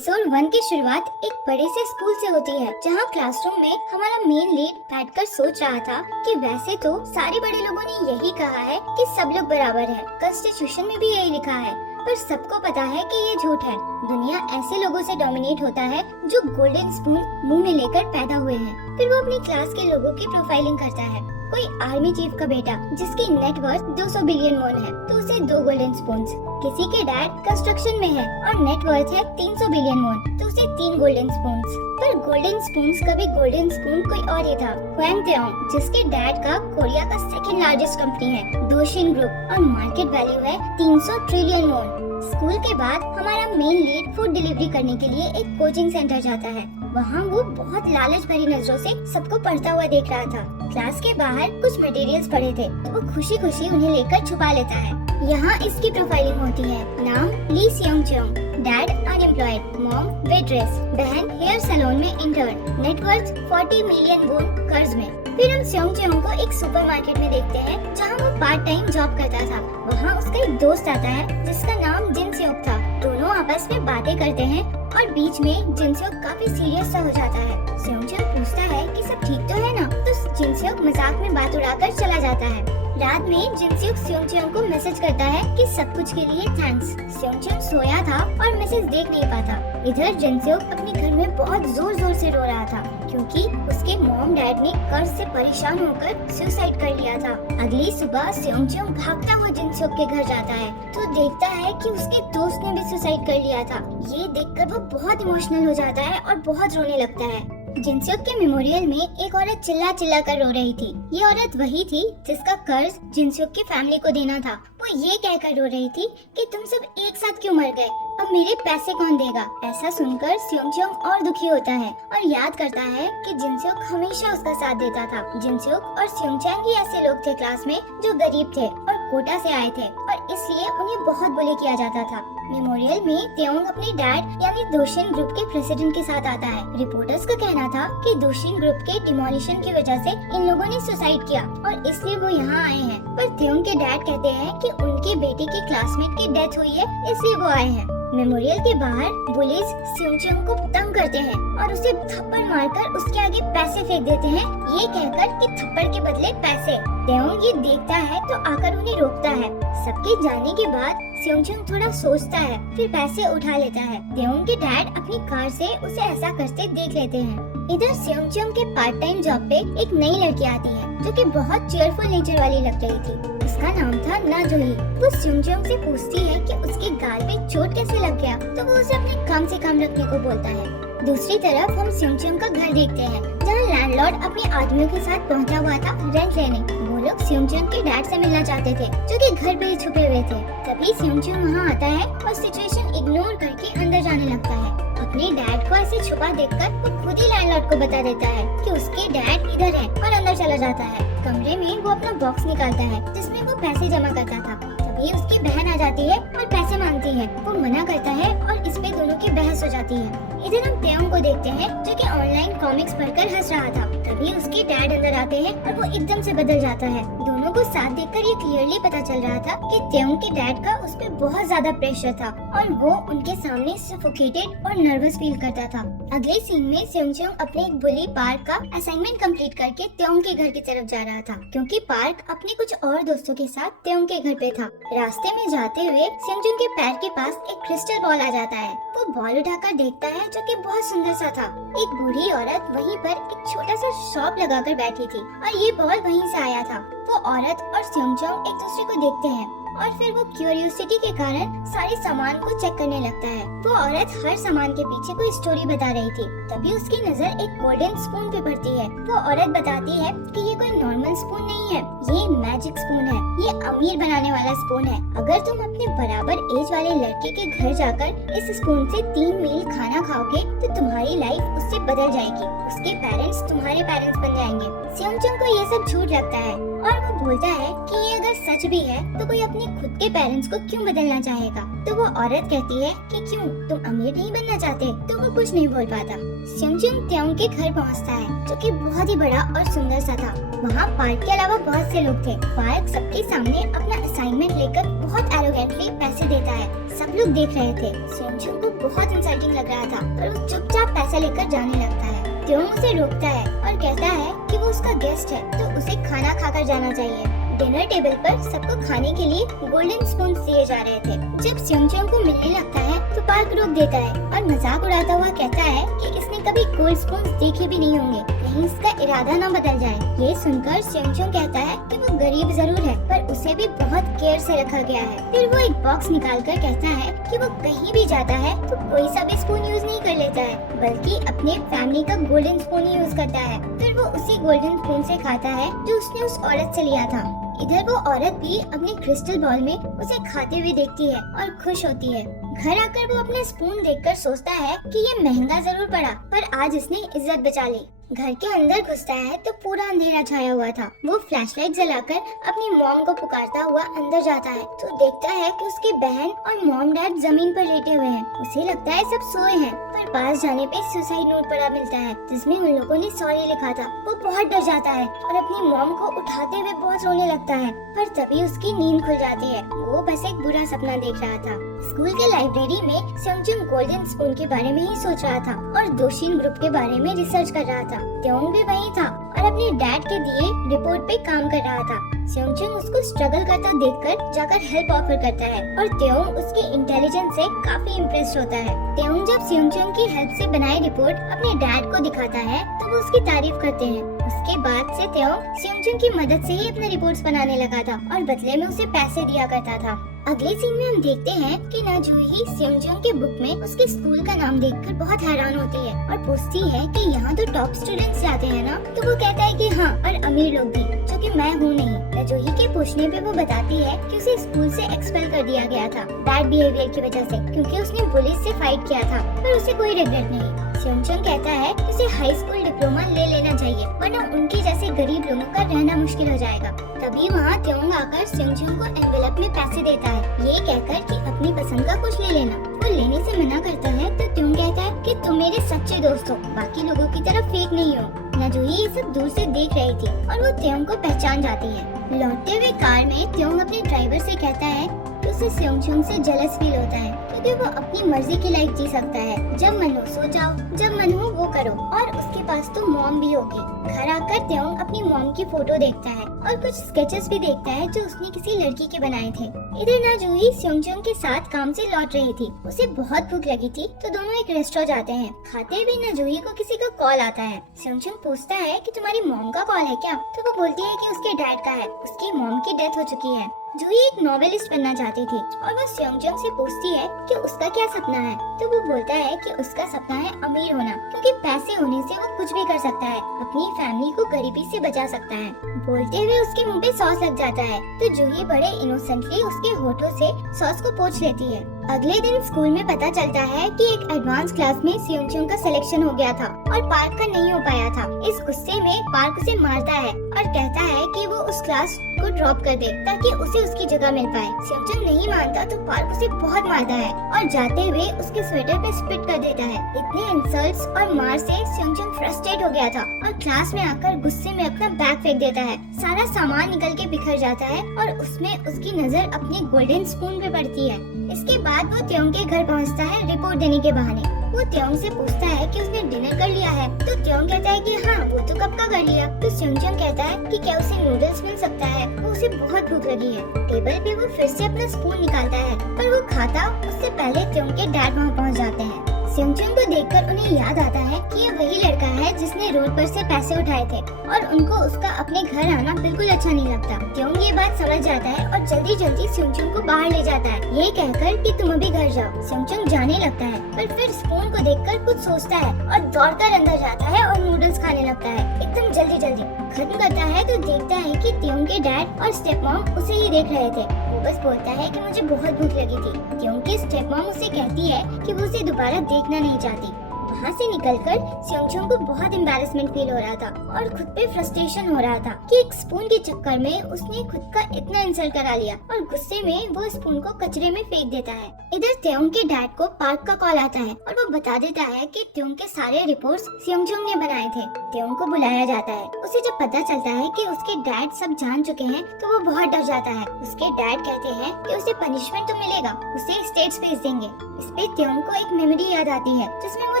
Episode 1 की शुरुआत एक बड़े से स्कूल से होती है, जहाँ क्लासरूम में हमारा मेन लीड बैठकर सोच रहा था कि वैसे तो सारे बड़े लोगों ने यही कहा है कि सब लोग बराबर है, कॉन्स्टिट्यूशन में भी यही लिखा है, पर सबको पता है कि ये झूठ है। दुनिया ऐसे लोगों से डोमिनेट होता है जो गोल्डन स्पून मुंह में लेकर पैदा हुए हैं। फिर वो अपनी क्लास के लोगों की प्रोफाइलिंग करता है। कोई आर्मी चीफ का बेटा जिसकी नेटवर्थ 200 बिलियन वॉन है तो उसे 2 गोल्डन स्पून्स। किसी के डैड कंस्ट्रक्शन में है और नेटवर्थ है 300 बिलियन वॉन तो उसे 3 गोल्डन स्पून्स। पर गोल्डन स्पून्स का भी गोल्डन स्पून कोई और ही था, हुएंग त्योंग, जिसके डैड का कोरिया का सेकंड लार्जेस्ट कंपनी है दोशिन ग्रुप और मार्केट वैल्यू है 300 ट्रिलियन वॉन। स्कूल के बाद हमारा मेन लीड फूड डिलीवरी करने के लिए एक कोचिंग सेंटर जाता है। वहाँ वो बहुत लालच भरी नजरों से सबको पढ़ता हुआ देख रहा था। क्लास के बाहर कुछ मटेरियल्स पड़े थे तो वो खुशी खुशी उन्हें लेकर छुपा लेता है। यहाँ इसकी प्रोफाइलिंग होती है। नाम ली सियोंग चोंग, डैड अनएम्प्लॉयड, मॉम वेट्रेस, बहन हेयर सैलून में इंटर्न, नेटवर्थ 40 मिलियन वॉन कर्ज में। फिर हम सियोंग चोंग को एक सुपरमार्केट में देखते हैं जहाँ वो पार्ट टाइम जॉब करता था। वहाँ उसका एक दोस्त आता है जिसका नाम जिन सेओक था। दोनों आपस में बातें करते हैं और बीच में जिन सेओक काफी सीरियस सा हो जाता है। सियोंग चोंग पूछता है कि सब ठीक तो है ना, तो जिन सेओक मजाक में बात उड़ाकर चला जाता है। रात में जिनसेओक सियोंग चोंग को मैसेज करता है कि सब कुछ के लिए थैंक्स। सियोंग चोंग सोया था और मैसेज देख नहीं पाता। इधर जिनसेओक अपने घर में बहुत जोर जोर से रो रहा था क्योंकि उसके मॉम डैड ने कर्ज से परेशान होकर सुसाइड कर लिया था। अगली सुबह सियोंग चोंग भागता हुआ जिनसेओक के घर जाता है तो देखता है कि उसके दोस्त ने भी सुसाइड कर लिया था। ये देखकर वो बहुत इमोशनल हो जाता है और बहुत रोने लगता है। जिनसेओक के मेमोरियल में एक औरत चिल्ला चिल्ला कर रो रही थी। ये औरत वही थी जिसका कर्ज जिनसेओक की फैमिली को देना था। वो ये कहकर रो रही थी कि तुम सब एक साथ क्यों मर गए, अब मेरे पैसे कौन देगा। ऐसा सुनकर सियोंग चोंग और दुखी होता है और याद करता है कि जिनसेओक हमेशा उसका साथ देता था। जिनसेओक और सियोंग चैंग ही ऐसे लोग थे क्लास में जो गरीब थे और कोटा से आए थे और इसलिए उन्हें बहुत बुली किया जाता था। मेमोरियल में त्योंग अपने डैड यानी दोशिन ग्रुप के प्रेसिडेंट के साथ आता है। रिपोर्टर्स का कहना था कि दोशिन ग्रुप के डिमोलिशन की वजह से इन लोगों ने सुसाइड किया और इसलिए वो यहाँ आए हैं। पर त्योंग के डैड कहते हैं कि उनकी बेटी की क्लासमेट की डेथ हुई है इसलिए वो आए हैं। मेमोरियल के बाहर पुलिस सियोंग चोंग को तंग करते हैं और उसे थप्पड़ मारकर उसके आगे पैसे फेंक देते हैं, ये कहकर कि थप्पड़ के बदले पैसे। त्योंग ये देखता है तो आकर उन्हें रोकता है। सबके जाने के बाद सियोंग चोंग थोड़ा सोचता है, फिर पैसे उठा लेता है। त्योंग के डैड अपनी कार से उसे ऐसा करते देख लेते हैं। इधर सियोंग चोंग के पार्ट टाइम जॉब पे एक नई लड़की आती है जो कि बहुत चीयरफुल नेचर वाली लग रही थी। उसका नाम था ना जूही। वो सियोंग चोंग से पूछती है कि उसके गाल पे चोट कैसे लग गया, तो वो उसे अपने काम से काम रखने को बोलता है। दूसरी तरफ हम सियोंग चोंग का घर देखते हैं जहाँ लैंडलॉर्ड अपने आदमियों के साथ पहुंचा हुआ था रेंट लेने। वो लोग सियोंग चोंग के डैड से मिलना चाहते थे जो कि घर पे ही छुपे हुए थे। तभी सियोंग चोंग वहाँ आता है और सिचुएशन इग्नोर करके अंदर जाने लगता है। अपने डैड को ऐसे छुपा देखकर वो खुद ही लैंडलॉर्ड को बता देता है कि उसके डैड इधर है और अंदर चला जाता है। कमरे में वो अपना बॉक्स निकालता है जिसमें वो पैसे जमा करता था। तभी उसकी बहन आ जाती है और पैसे मांगती है। वो मना करता है और इस पे दोनों की बहस हो जाती है। इधर हम त्योंग को देखते हैं जो कि ऑनलाइन कॉमिक्स पढ़कर हंस रहा था। तभी उसके डैड अंदर आते हैं और वो एकदम से बदल जाता है। दोनों को साथ देखकर ये क्लियरली पता चल रहा था कि त्योंग के डैड का उस पे बहुत ज्यादा प्रेशर था और वो उनके सामने सफोकेटेड और नर्वस फील करता था। अगले सीन में सियोंग चोंग अपने एक बुली पार्क का असाइनमेंट कंप्लीट करके त्योंग के घर की तरफ जा रहा था क्योंकि पार्क अपने कुछ और दोस्तों के साथ त्योंग के घर पे था। रास्ते में जाते हुए सियोंग चोंग के पैर के पास एक क्रिस्टल बॉल आ जाता है। वो बॉल उठाकर देखता है जो कि बहुत सुंदर सा था। एक बूढ़ी औरत वहीं पर एक छोटा सा शॉप लगाकर बैठी थी और ये बॉल वहीं से आया था। वो औरत और सियोंग चोंग एक दूसरे को देखते हैं और फिर वो क्यूरियोसिटी के कारण सारे सामान को चेक करने लगता है। वो औरत हर सामान के पीछे कोई स्टोरी बता रही थी। तभी उसकी नजर एक गोल्डन स्पून पे पड़ती है। वो औरत बताती है कि ये कोई नॉर्मल स्पून नहीं है, ये मैजिक स्पून है, ये अमीर बनाने वाला स्पून है। अगर तुम अपने बराबर एज वाले लड़के के घर जाकर इस स्पून से 3 मील खाना खाओगे तो तुम्हारी लाइफ उससे बदल जाएगी। उसके पेरेंट्स तुम्हारे पेरेंट्स बन जाएंगे। सियोंग चोंग को ये सब झूठ लगता है और वो बोलता है कि ये अगर सच भी है तो कोई अपने खुद के पेरेंट्स को क्यों बदलना चाहेगा। तो वो औरत कहती है कि क्यों, तुम अमीर नहीं बनना चाहते। तो वो कुछ नहीं बोल पाता। सियोंग चोंग त्योंग के घर पहुंचता है जो कि बहुत ही बड़ा और सुंदर सा था। वहाँ पार्क के अलावा बहुत से लोग थे। पार्क सबके सामने अपना असाइनमेंट लेकर बहुत एरोगेंटली पैसे देता है। सब लोग देख रहे थे। सियोंग चोंग को बहुत इंसल्टिंग लग रहा था, पर वो चुपचाप पैसा लेकर जाने लगता है। त्योंग उसे रोकता है और कहता है कि वो उसका गेस्ट है तो उसे खाना खाकर जाना चाहिए। डिनर टेबल पर सबको खाने के लिए गोल्डन स्पून दिए जा रहे थे। जब स्योंगचंग को मिलने लगता है तो पार्क रोक देता है और मजाक उड़ाता हुआ कहता है कि इसने कभी गोल्ड स्पून देखे भी नहीं होंगे, कहीं इसका इरादा न बदल जाए। ये सुनकर स्योंगचंग कहता है कि वो गरीब जरूर है पर उसे भी बहुत केयर से रखा गया है। फिर वो एक बॉक्स निकाल कर कहता है कि वो कहीं भी जाता है तो कोई सा भी स्पून यूज नहीं कर लेता है, बल्कि अपने फैमिली का गोल्डन स्पून ही यूज करता है। फिर वो उसी गोल्डन स्पून से खाता है जो उसने उस औरत से लिया था। इधर वो औरत भी अपने क्रिस्टल बॉल में उसे खाते हुए देखती है और खुश होती है। घर आकर वो अपने स्पून देखकर सोचता है कि ये महंगा जरूर पड़ा पर आज इसने इज्जत बचा ली। घर के अंदर घुसता है तो पूरा अंधेरा छाया हुआ था। वो फ्लैशलाइट जलाकर अपनी मॉम को पुकारता हुआ अंदर जाता है तो देखता है कि उसकी बहन और मॉम डैड जमीन पर लेटे हुए हैं। उसे लगता है सब सोए हैं, पर पास जाने पे सुसाइड नोट पड़ा मिलता है जिसमें उन लोगों ने सॉरी लिखा था। वो बहुत डर जाता है और अपनी मॉम को उठाते हुए बहुत रोने लगता है, पर तभी उसकी नींद खुल जाती है। वो बस एक बुरा सपना देख रहा था। स्कूल के लाइब्रेरी में स्योंगचंग गोल्डन स्पून के बारे में ही सोच रहा था और दोशीन ग्रुप के बारे में रिसर्च कर रहा था। त्योंग भी वहीं था और अपने डैड के दिए रिपोर्ट पे काम कर रहा था। स्योंगचंग उसको स्ट्रगल करता देखकर जाकर हेल्प ऑफर करता है और त्योंग उसके इंटेलिजेंस से काफी इम्प्रेस्ड होता है। त्योंग जब स्योंगचंग की हेल्प से बनाई रिपोर्ट अपने डैड को दिखाता है तो वो उसकी तारीफ करते हैं। उसके बाद से त्योंग स्योंगचंग की मदद से ही अपने रिपोर्ट्स बनाने लगा था और बदले में उसे पैसे दिया करता था। अगले सीन में हम देखते हैं कि नाजूही स्योंगचंग के बुक में उसके स्कूल का नाम देखकर बहुत हैरान होती है और पूछती है कि यहाँ तो टॉप स्टूडेंट्स जाते हैं ना? तो वो कहता है कि हाँ, और अमीर लोग भी, जो कि मैं हूँ नहीं। नाजूही के पूछने पे वो बताती है कि उसे स्कूल से एक्सपेल कर दिया गया था बैड बिहेवियर की वजह से, क्योंकि उसने पुलिस से फाइट किया था, पर उसे कोई रिग्रेट नहीं। स्योंगचंग कहता है कि उसे हाई स्कूल डिप्लोमा ले लेना चाहिए वरना उनके जैसे गरीब लोगों का रहना मुश्किल हो जाएगा। तभी वहाँ त्योंग आकर स्योंगचंग को एनवेलप में पैसे देता है, ये कहकर कि अपनी पसंद का कुछ ले लेना। वो लेने से मना करता है तो त्योंग कहता है कि तुम मेरे सच्चे दोस्त हो, बाकी लोगों की तरह फेक नहीं हो। नाजूही ये सब दूर से देख रही थी और वो त्योंग को पहचान जाती है। लौटते हुए कार में त्योंग अपने ड्राइवर से कहता है कि उसे स्योंगचंग से जेलस फील होता है क्योंकि वो अपनी मर्जी की लाइफ जी सकता है। जब मन हो सो जाओ, जब मन हो वो करो, और उसके पास तो मॉम भी होगी। घर आकर त्योंग अपनी मॉम की फोटो देखता है और कुछ स्केचेस भी देखता है जो उसने किसी लड़की के बनाए थे। इधर नाजूही स्योंगचंग के साथ काम से लौट रही थी। उसे बहुत भूख लगी थी तो दोनों एक रेस्टोरेंट जाते हैं। खाते हुए नाजूही को किसी का कॉल आता है। स्योंगचंग पूछता है कि तुम्हारी मॉम का कॉल है क्या? तो वो बोलती है कि उसके डैड का है, उसकी मॉम की डेथ हो चुकी है। जूही एक नॉवेलिस्ट बनना चाहती थी और वो स्योंगचंग से पूछती है कि उसका क्या सपना है। तो वो बोलता है कि उसका सपना है अमीर होना, क्योंकि पैसे होने से वो कुछ भी कर सकता है, अपनी फैमिली को गरीबी से बचा सकता है। बोलते हुए उसके मुंह पे सॉस लग जाता है तो जूही बड़े इनोसेंटली उसके होठों से सॉस को पोंछ लेती है। अगले दिन स्कूल में पता चलता है कि एक एडवांस क्लास में स्योंगचंग का सिलेक्शन हो गया था और पार्क का नहीं हो पाया था। इस गुस्से में पार्क उसे मारता है और कहता है कि वो उस क्लास को ड्रॉप कर दे ताकि उसे उसकी जगह मिल पाए। स्योंगचंग नहीं मानता तो पार्क उसे बहुत मारता है और जाते हुए उसके स्वेटर पे स्पिट कर देता है। इतने इंसल्ट्स और मार से स्योंगचंग फ्रस्ट्रेट हो गया था और क्लास में आकर गुस्से में अपना बैग फेंक देता है। सारा सामान निकल के बिखर जाता है और उसमें उसकी नजर अपने गोल्डन स्पून पे पड़ती है। इसके बाद वो त्योंग के घर पहुंचता है रिपोर्ट देने के बहाने। वो त्योंग से पूछता है कि उसने डिनर कर लिया है तो त्योंग कहता है कि हाँ, वो तो कब का कर लिया। तो स्योंगचंग कहता है कि क्या उसे नूडल्स मिल सकता है, वो उसे बहुत भूख लगी है। टेबल पे वो फिर से अपना स्पून निकालता है पर वो खाता उससे पहले त्योंग के डैड वहाँ पहुँच जाते हैं। स्योंगचंग को देखकर उन्हें याद आता है कि ये वही लड़का है जिसने रोड पर से पैसे उठाए थे और उनको उसका अपने घर आना बिल्कुल अच्छा नहीं लगता। त्योंग ये बात समझ जाता है और जल्दी जल्दी स्योंगचंग को बाहर ले जाता है, ये कहकर कि तुम अभी घर जाओ। स्योंगचंग जाने लगता है पर फिर स्पून को देखकर कुछ सोचता है और दौड़कर अंदर जाता है और नूडल्स खाने लगता है एकदम जल्दी जल्दी। खत्म करता है तो देखता है कि त्योंग के डैड और स्टेप मॉम उसे ही देख रहे थे। वो बस बोलता है कि मुझे बहुत भूख लगी थी। त्योंग की स्टेप मॉम उसे कहती है कि वो उसे दोबारा देखना नहीं चाहती। वहाँ से निकलकर स्योंगचुंग को बहुत एम्बैरेसमेंट फील हो रहा था और खुद पे फ्रस्ट्रेशन हो रहा था कि एक स्पून के चक्कर में उसने खुद का इतना इंसल्ट करा लिया और गुस्से में वो स्पून को कचरे में फेंक देता है। इधर त्योंग के डैड को पार्क का कॉल आता है और वो बता देता है कि त्योंग के सारे रिपोर्ट्स स्योंगचुंग ने बनाए थे। त्योंग को बुलाया जाता है। उसे जब पता चलता है कि उसके डैड सब जान चुके हैं तो वो बहुत डर जाता है। उसके डैड कहते हैं कि उसे पनिशमेंट तो मिलेगा, उसे स्टेट्स भेज देंगे। इस पे त्योंग को एक मेमोरी याद आती है जिसमें वो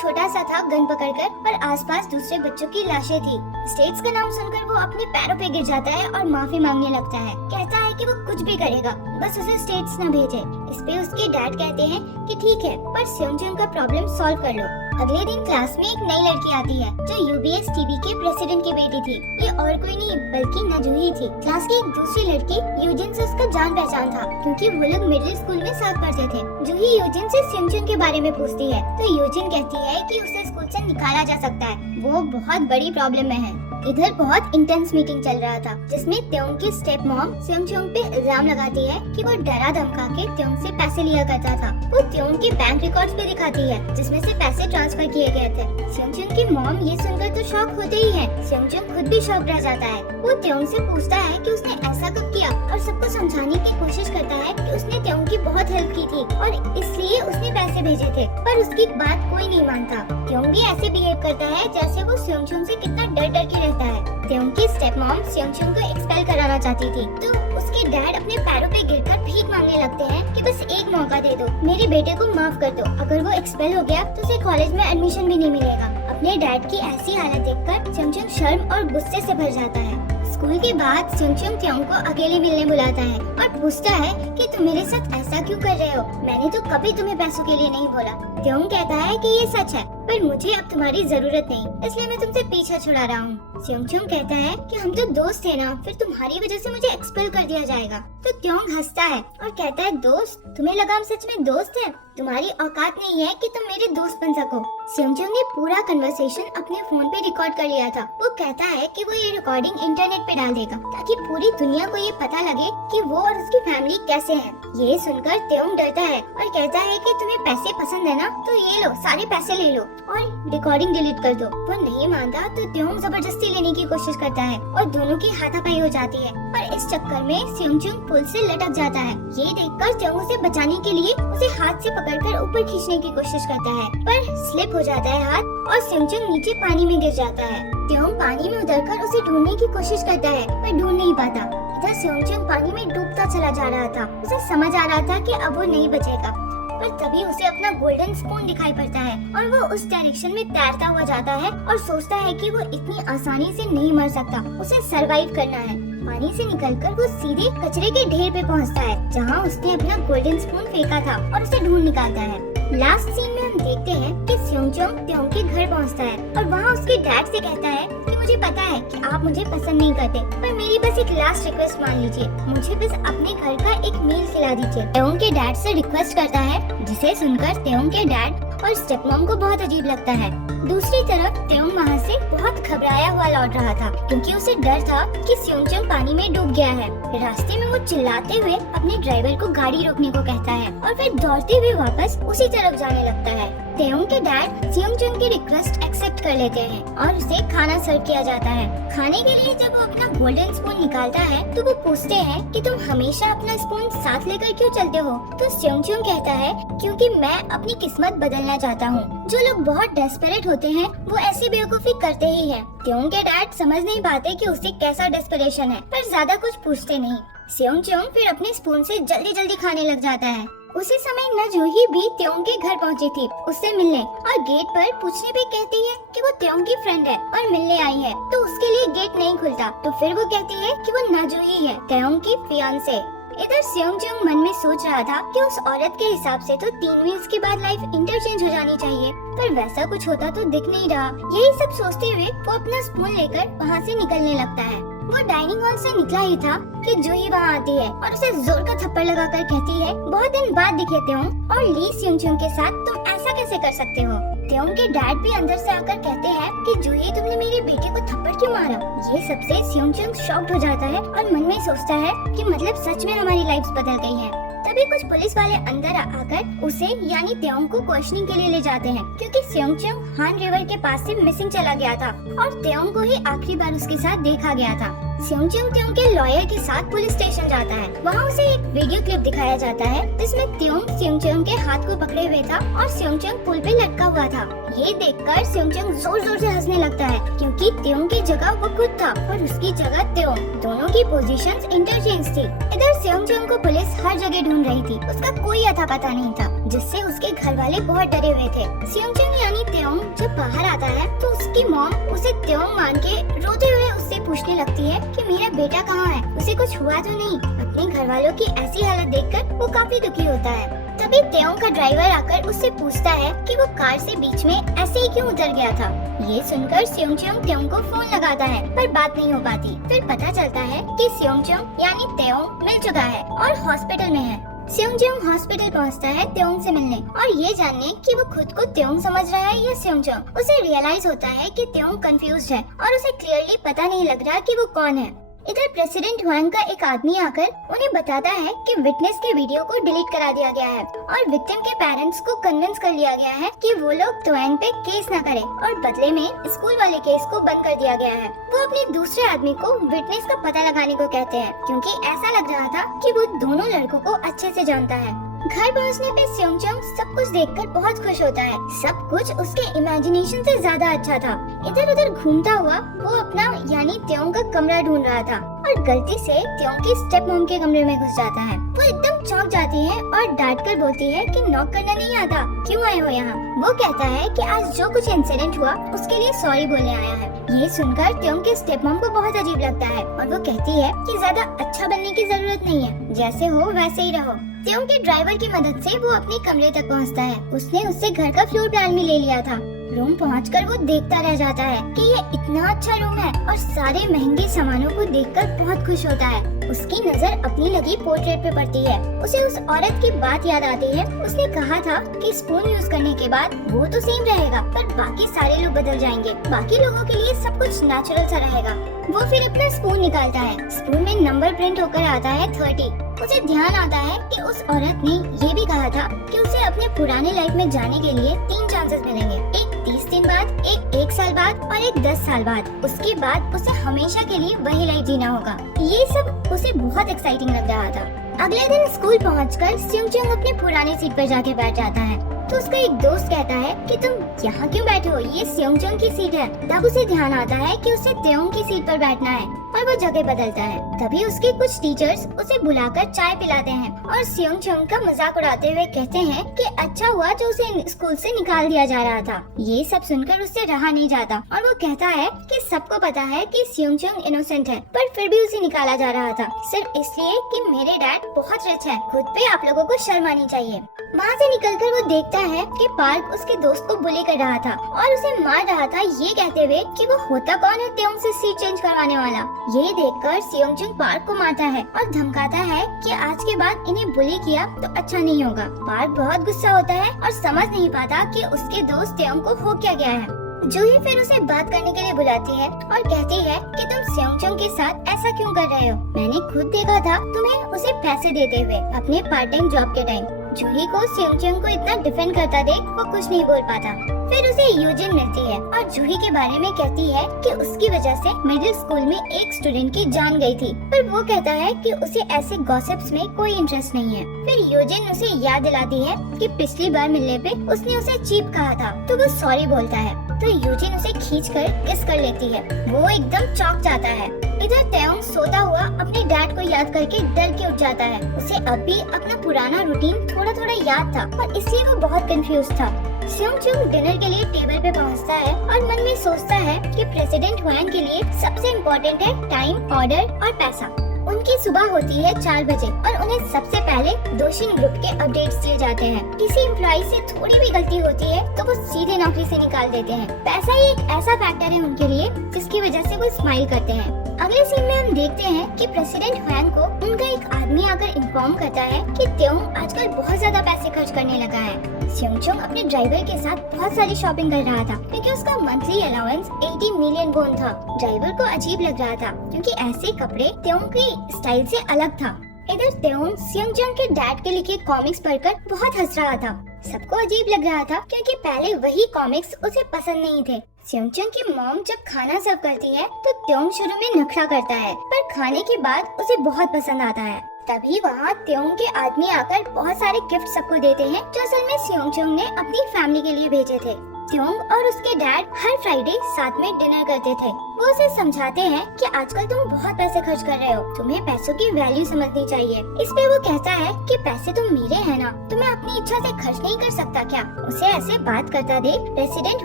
छोटा सा था गन पकड़कर और आसपास दूसरे बच्चों की लाशें थी। स्टेट्स का नाम सुनकर वो अपने पैरों पे गिर जाता है और माफी मांगने लगता है। कहता है कि वो कुछ भी करेगा, बस उसे स्टेट्स न भेजे। इस पे उसके डैड कहते हैं कि ठीक है, पर स्योंगचुंग का प्रॉब्लम सॉल्व कर लो। अगले दिन क्लास में एक नई लड़की आती है जो यूबीएस टीवी के प्रेसिडेंट की बेटी थी। ये और कोई नहीं बल्कि नजूही थी। क्लास की एक दूसरी लड़की यूजिन से उसका जान पहचान था क्योंकि वो लोग मिडिल स्कूल में साथ पढ़ते थे। जूही यूजिन से स्योंगचुंग के बारे में पूछती है तो यूजिन कहती है कि उसे स्कूल से निकाला जा सकता है, वो बहुत बड़ी प्रॉब्लम में है। इधर बहुत इंटेंस मीटिंग चल रहा था जिसमें त्योंग की स्टेप मॉम स्योंगचुंग पे इल्जाम लगाती है कि वो डरा धमका के त्योंग से पैसे लिया करता था। वो त्योंग के बैंक रिकॉर्ड्स पे दिखाती है जिसमें से पैसे ट्रांसफर किए गए थे। स्योंगचुंग की मॉम ये सुनकर तो शॉक होते ही है। स्योंगचुंग खुद भी शॉक रह जाता है। वो त्योंग से पूछता है कि उसने ऐसा कब किया और सबको समझाने की कोशिश करता है कि उसने त्योंग की बहुत हेल्प की थी और इसलिए उसने पैसे भेजे थे, पर उसकी बात कोई नहीं मानता। त्योंग भी ऐसे बिहेव करता है जैसे वो स्योंगचुंग से कितना डर डर के रहता है। त्योंग की स्टेप मॉम स्योंगचुंग को एक्सपेल कराना चाहती थी तो उसके डैड अपने पैरों पे गिरकर भीख मांगने लगते हैं कि बस एक मौका दे दो, मेरे बेटे को माफ कर दो। अगर वो एक्सपेल हो गया तो उसे कॉलेज में एडमिशन भी नहीं मिलेगा। अपने डैड की ऐसी हालत देखकर स्योंगचुंग शर्म और गुस्से से भर जाता है। स्कूल के बाद स्योंगचुंग त्योंग को अकेले मिलने बुलाता है और पूछता है कि तुम मेरे साथ ऐसा क्यों कर रहे हो, मैंने तो कभी तुम्हें पैसों के लिए नहीं बोला। त्योंग कहता है कि ये सच है, पर मुझे अब तुम्हारी जरूरत नहीं, इसलिए मैं तुमसे पीछा छुड़ा रहा हूँ। स्योंगचुंग कहता है कि हम तो दोस्त थे ना, फिर तुम्हारी वजह से मुझे एक्सपेल कर दिया जाएगा। तो त्योंग हंसता है और कहता है दोस्त, तुम्हें लगा हम सच में दोस्त हैं? तुम्हारी औकात नहीं है कि तुम मेरे दोस्त बन सको। स्योंगचुंग ने पूरा कन्वर्सेशन अपने फोन पे रिकॉर्ड कर लिया था। वो कहता है कि वो ये रिकॉर्डिंग इंटरनेट पे डाल देगा ताकि पूरी दुनिया को ये पता लगे कि वो और उसकी फैमिली कैसे है। ये सुनकर त्योंग डरता है और कहता है कि तुम्हें पैसे पसंद है ना, तो ये लो, सारे पैसे ले लो और रिकॉर्डिंग डिलीट कर दो। वो नहीं मानता तो त्योंग जबरदस्ती लेने की कोशिश करता है और दोनों की हाथापाई हो जाती है। पर इस चक्कर में स्योंगचुंग पुल से लटक जाता है। ये देखकर त्योंग उसे बचाने के लिए उसे हाथ से पकड़कर ऊपर खींचने की कोशिश करता है, पर स्लिप हो जाता है हाथ और स्योंगचुंग नीचे पानी में गिर जाता है। त्योंग पानी में उतरकर उसे ढूंढने की कोशिश करता है पर ढूंढ नहीं पाता। इधर स्योंगचुंग पानी में डूबता चला जा रहा था। उसे समझ आ रहा था कि अब वो नहीं बचेगा, पर तभी उसे अपना गोल्डन स्पून दिखाई पड़ता है और वो उस डायरेक्शन में तैरता हुआ जाता है और सोचता है कि वो इतनी आसानी से नहीं मर सकता, उसे सरवाइव करना है। पानी से निकलकर वो सीधे कचरे के ढेर पे पहुंचता है जहां उसने अपना गोल्डन स्पून फेंका था और उसे ढूंढ निकालता है। लास्ट सीन में हम देखते हैं कि स्योंगचुंग त्योंग के घर पहुंचता है और वहां उसके डैड से कहता है कि मुझे पता है कि आप मुझे पसंद नहीं करते, पर मेरी बस एक लास्ट रिक्वेस्ट मान लीजिए, मुझे बस अपने घर का एक मील खिला दीजिए। त्योंग के डैड से रिक्वेस्ट करता है जिसे सुनकर त्योंग के डैड और स्टेपमॉम को बहुत अजीब लगता है। दूसरी तरफ त्योंग वहाँ से बहुत घबराया हुआ लौट रहा था क्योंकि उसे डर था कि स्योंगचुंग पानी में डूब गया है। रास्ते में वो चिल्लाते हुए अपने ड्राइवर को गाड़ी रोकने को कहता है और फिर दौड़ते हुए वापस उसी तरफ जाने लगता है। त्योंग के डैड स्योंगचुंग की रिक्वेस्ट एक्सेप्ट कर लेते हैं और उसे खाना सर्व किया जाता है। खाने के लिए जब वो अपना गोल्डन स्पून निकालता है तो वो पूछते हैं कि तुम हमेशा अपना स्पून साथ लेकर क्यों चलते हो? तो स्योंगचुंग कहता है क्योंकि मैं अपनी किस्मत बदलना चाहता हूँ। जो लोग बहुत डेस्परेट होते हैं वो ऐसी बेवकूफी करते ही हैं। त्योंग के डैड समझ नहीं पाते कि उसे कैसा डेस्परेशन है, पर ज्यादा कुछ पूछते नहीं। स्योंगचुंग फिर अपने स्पून से जल्दी जल्दी खाने लग जाता है। उसी समय नजूही भी त्योंग के घर पहुंची थी उससे मिलने और गेट पर पूछने पे कहती है कि वो त्योंग की फ्रेंड है और मिलने आई है, तो उसके लिए गेट नहीं खुलता। तो फिर वो कहती है कि वो नजूही है, त्योंग की फियांसे। इधर स्योंगचुंग मन में सोच रहा था कि उस औरत के हिसाब से तो 3 मील्स के बाद लाइफ इंटरचेंज हो जानी चाहिए, पर वैसा कुछ होता तो दिख नहीं रहा। यही सब सोचते हुए वो अपना स्पून लेकर वहाँ से निकलने लगता है। वो डाइनिंग हॉल से निकला ही था कि जूही वहाँ आती है और उसे जोर का थप्पड़ लगाकर कहती है, बहुत दिन बाद दिखे त्योंग और ली स्योंगचुंग के साथ तुम ऐसा कैसे कर सकते हो? त्योंग के डैड भी अंदर से आकर कहते हैं कि जूही तुमने मेरे बेटे को थप्पड़ क्यों मारा? ये सबसे स्योंगचुंग शॉक्ड हो जाता है और मन में सोचता है कि मतलब सच में हमारी लाइफ्स बदल गई है। तभी कुछ पुलिस वाले अंदर आकर उसे यानी त्योंग को क्वेश्चनिंग के लिए ले जाते हैं, क्योंकि सेयोंगचंग हान रिवर के पास से मिसिंग चला गया था और त्योंग को ही आखिरी बार उसके साथ देखा गया था। सेयोंगचंग त्योंग के लॉयर के साथ पुलिस स्टेशन जाता है। वहाँ उसे एक वीडियो क्लिप दिखाया जाता है जिसमें त्योंग सेयोंगचंग के हाथ को पकड़े हुए था और सेयोंगचंग पुल पे लटका हुआ था। ये देखकर सेयोंगचंग जोर जोर से हंसने लगता है, क्योंकि त्योंग की जगह वो खुद था और उसकी जगह त्योंग। दोनों की पोजीशंस इंटरचेंज थी। इधर सेयोंगचंग को पुलिस हर जगह ढूंढ रही थी। उसका कोई अता पता नहीं था, जिससे उसके घर वाले बहुत डरे हुए थे। सेयोंगचंग यानी त्योंग जब बाहर आता है तो उसकी मॉम उसे त्योंग मान के रोते हुए उससे पूछने लगती है कि मेरा बेटा कहाँ है, उसे कुछ हुआ तो नहीं। अपने घर वालों की ऐसी हालत देखकर वो काफी दुखी होता है। तभी त्योंग का ड्राइवर आकर उससे पूछता है कि वो कार से बीच में ऐसे ही क्यों उतर गया था। ये सुनकर सेयोंगचंग त्योंग को फोन लगाता है, पर बात नहीं हो पाती। फिर पता चलता है कि सेयोंगचंग यानी त्योंग मिल चुका है और हॉस्पिटल में है। सेयोंगचंग हॉस्पिटल पहुंचता है त्योंग से मिलने और ये जानने कि वो खुद को त्योंग समझ रहा है या सेयोंगचंग। उसे रियलाइज होता है कि त्योंग कंफ्यूज्ड है और उसे क्लियरली पता नहीं लग रहा कि वो कौन है। इधर प्रेसिडेंट हुआंग का एक आदमी आकर उन्हें बताता है कि विटनेस के वीडियो को डिलीट करा दिया गया है और विक्टिम के पेरेंट्स को कन्विंस कर लिया गया है कि वो लोग त्योंग पे केस न करें और बदले में स्कूल वाले केस को बंद कर दिया गया है। वो अपने दूसरे आदमी को विटनेस का पता लगाने को कहते हैं, क्योंकि ऐसा लग रहा था कि वो दोनों लड़कों को अच्छे से जानता है। घर पहुंचने पे सेयोंगचंग सब कुछ देखकर बहुत खुश होता है। सब कुछ उसके इमेजिनेशन से ज्यादा अच्छा था। इधर उधर घूमता हुआ वो अपना यानी त्योंग का कमरा ढूंढ रहा था और गलती से त्योंग की स्टेप मॉम के कमरे में घुस जाता है। वो एकदम चौंक जाती है और डांट कर बोलती है कि नॉक करना नहीं आता, क्यों आए हो यहाँ। वो कहता है कि आज जो कुछ इंसिडेंट हुआ उसके लिए सॉरी बोलने आया है। ये सुनकर त्योंग के स्टेप मॉम को बहुत अजीब लगता है और वो कहती है कि ज्यादा अच्छा बनने की जरूरत नहीं है, जैसे हो वैसे ही रहो। त्योंग के ड्राइवर की मदद से वो अपने कमरे तक पहुंचता है। उसने उससे घर का फ्लोर प्लान भी ले लिया था। रूम पहुंचकर वो देखता रह जाता है कि ये इतना अच्छा रूम है और सारे महंगे सामानों को देखकर बहुत खुश होता है। उसकी नजर अपनी लगी पोर्ट्रेट पे पड़ती है। उसे उस औरत की बात याद आती है। उसने कहा था कि स्पून यूज करने के बाद वो तो सेम रहेगा, पर बाकी सारे लोग बदल जाएंगे। बाकी लोगों के लिए सब कुछ नेचुरल सा रहेगा। वो फिर अपना स्पून निकालता है। स्पून में नंबर प्रिंट होकर आता है 30। उसे ध्यान आता है कि उस औरत ने ये भी कहा था कि उसे अपने पुराने लाइफ में जाने के लिए 3 चांसेस मिलेंगे, एक 30 दिन बाद, एक साल बाद और एक 10 साल बाद। उसके बाद उसे हमेशा के लिए वही लाइफ जीना होगा। ये सब उसे बहुत एक्साइटिंग लग रहा था। अगले दिन स्कूल पहुंचकर सेयोंगचंग अपने पुरानी सीट पर जाके बैठ जाता है तो उसका एक दोस्त कहता है कि तुम यहाँ क्यों बैठे हो, ये सेयोंगचंग की सीट है। तब उसे ध्यान आता है कि उसे त्योंग की सीट पर बैठना है और वो जगह बदलता है। तभी उसके कुछ टीचर्स उसे बुलाकर चाय पिलाते हैं और सेयोंगचंग का मजाक उड़ाते हुए कहते हैं कि अच्छा हुआ जो उसे स्कूल से निकाल दिया जा रहा था। ये सब सुनकर उससे रहा नहीं जाता और वो कहता है कि सबको पता है कि सेयोंगचंग इनोसेंट है, पर फिर भी उसे निकाला जा रहा था सिर्फ इसलिए कि मेरे डैड बहुत रिच है। खुद पे आप लोगों को शर्म आनी चाहिए। वहाँ से निकलकर वो देखता है कि पार्क उसके दोस्त को बुली कर रहा था और उसे मार रहा था, ये कहते हुए कि वो होता कौन है त्योंग से सीट चेंज करवाने वाला। ये देखकर सेयोंगचंग पार्क को मारता है और धमकाता है कि आज के बाद इन्हें बुली किया तो अच्छा नहीं होगा। पार्क बहुत गुस्सा होता है और समझ नहीं पाता कि उसके दोस्त त्योंग को हो क्या गया है। जूही फिर उसे बात करने के लिए बुलाती है और कहती है कि तुम सेयोंगचंग के साथ ऐसा क्यों कर रहे हो। मैंने खुद देखा था तुम्हें उसे पैसे देते हुए अपने पार्ट टाइम जॉब के टाइम। जूही को सेयोंगचंग को इतना डिफेंड करता देख वो कुछ नहीं बोल पाता। फिर उसे यूजिन मिलती है और जूही के बारे में कहती है कि उसकी वजह से मिडिल स्कूल में एक स्टूडेंट की जान गई थी, पर वो कहता है कि उसे ऐसे गॉसिप्स में कोई इंटरेस्ट नहीं है। फिर यूजिन उसे याद दिलाती है कि पिछली बार मिलने पे उसने उसे चीप कहा था, तो वो सॉरी बोलता है। तो यूजिन उसे खींचकर किस कर लेती है। वो एकदम चौंक जाता है। इधर त्योंग सोता हुआ अपने डैड को याद करके डर के उठ जाता है। उसे अब भी अपना पुराना रूटीन थोड़ा थोड़ा याद था और इसलिए वो बहुत कंफ्यूज था। सेयोंगचंग डिनर के लिए टेबल पे पहुंचता है और मन में सोचता है कि प्रेसिडेंट हुआंग के लिए सबसे इम्पोर्टेंट है टाइम, ऑर्डर और पैसा। उनकी सुबह होती है 4 बजे और उन्हें सबसे पहले दोशिन ग्रुप के अपडेट्स दिए जाते हैं। किसी एम्प्लॉय से थोड़ी भी गलती होती है तो वो सीधे नौकरी से निकाल देते हैं। पैसा ही एक ऐसा फैक्टर है उनके लिए जिसकी वजह से वो स्माइल करते हैं। अगले सीन में हम देखते हैं कि प्रेसिडेंट हुआंग को उनका एक आदमी आकर इन्फॉर्म करता है कि त्योंग आजकल बहुत ज्यादा पैसे खर्च करने लगा है। सेयोंगचंग अपने ड्राइवर के साथ बहुत सारी शॉपिंग कर रहा था क्योंकि उसका मंथली अलाउंस 80 मिलियन वॉन था। ड्राइवर को अजीब लग रहा था क्योंकि ऐसे कपड़े त्योंग की स्टाइल से अलग था। इधर त्योंग सियोंगचंग के डैड के लिखे कॉमिक्स पढ़कर बहुत हंस रहा था। सबको अजीब लग रहा था क्योंकि पहले वही कॉमिक्स उसे पसंद नहीं थे। सियोंगचंग की मॉम जब खाना सर्व करती है तो त्योंग शुरू में नखरा करता है, पर खाने के बाद उसे बहुत पसंद आता है। तभी वहाँ त्योंग के आदमी आकर बहुत सारे गिफ्ट सबको देते हैं, जो असल में सियोंगचंग ने अपनी फैमिली के लिए भेजे थे। त्योंग और उसके डैड हर फ्राइडे साथ में डिनर करते थे। वो उसे समझाते हैं कि आजकल तुम बहुत पैसे खर्च कर रहे हो, तुम्हें पैसों की वैल्यू समझनी चाहिए। इस पे वो कहता है कि पैसे तो मेरे हैं ना, तो मैं अपनी इच्छा से खर्च नहीं कर सकता क्या? उसे ऐसे बात करता देख प्रेसिडेंट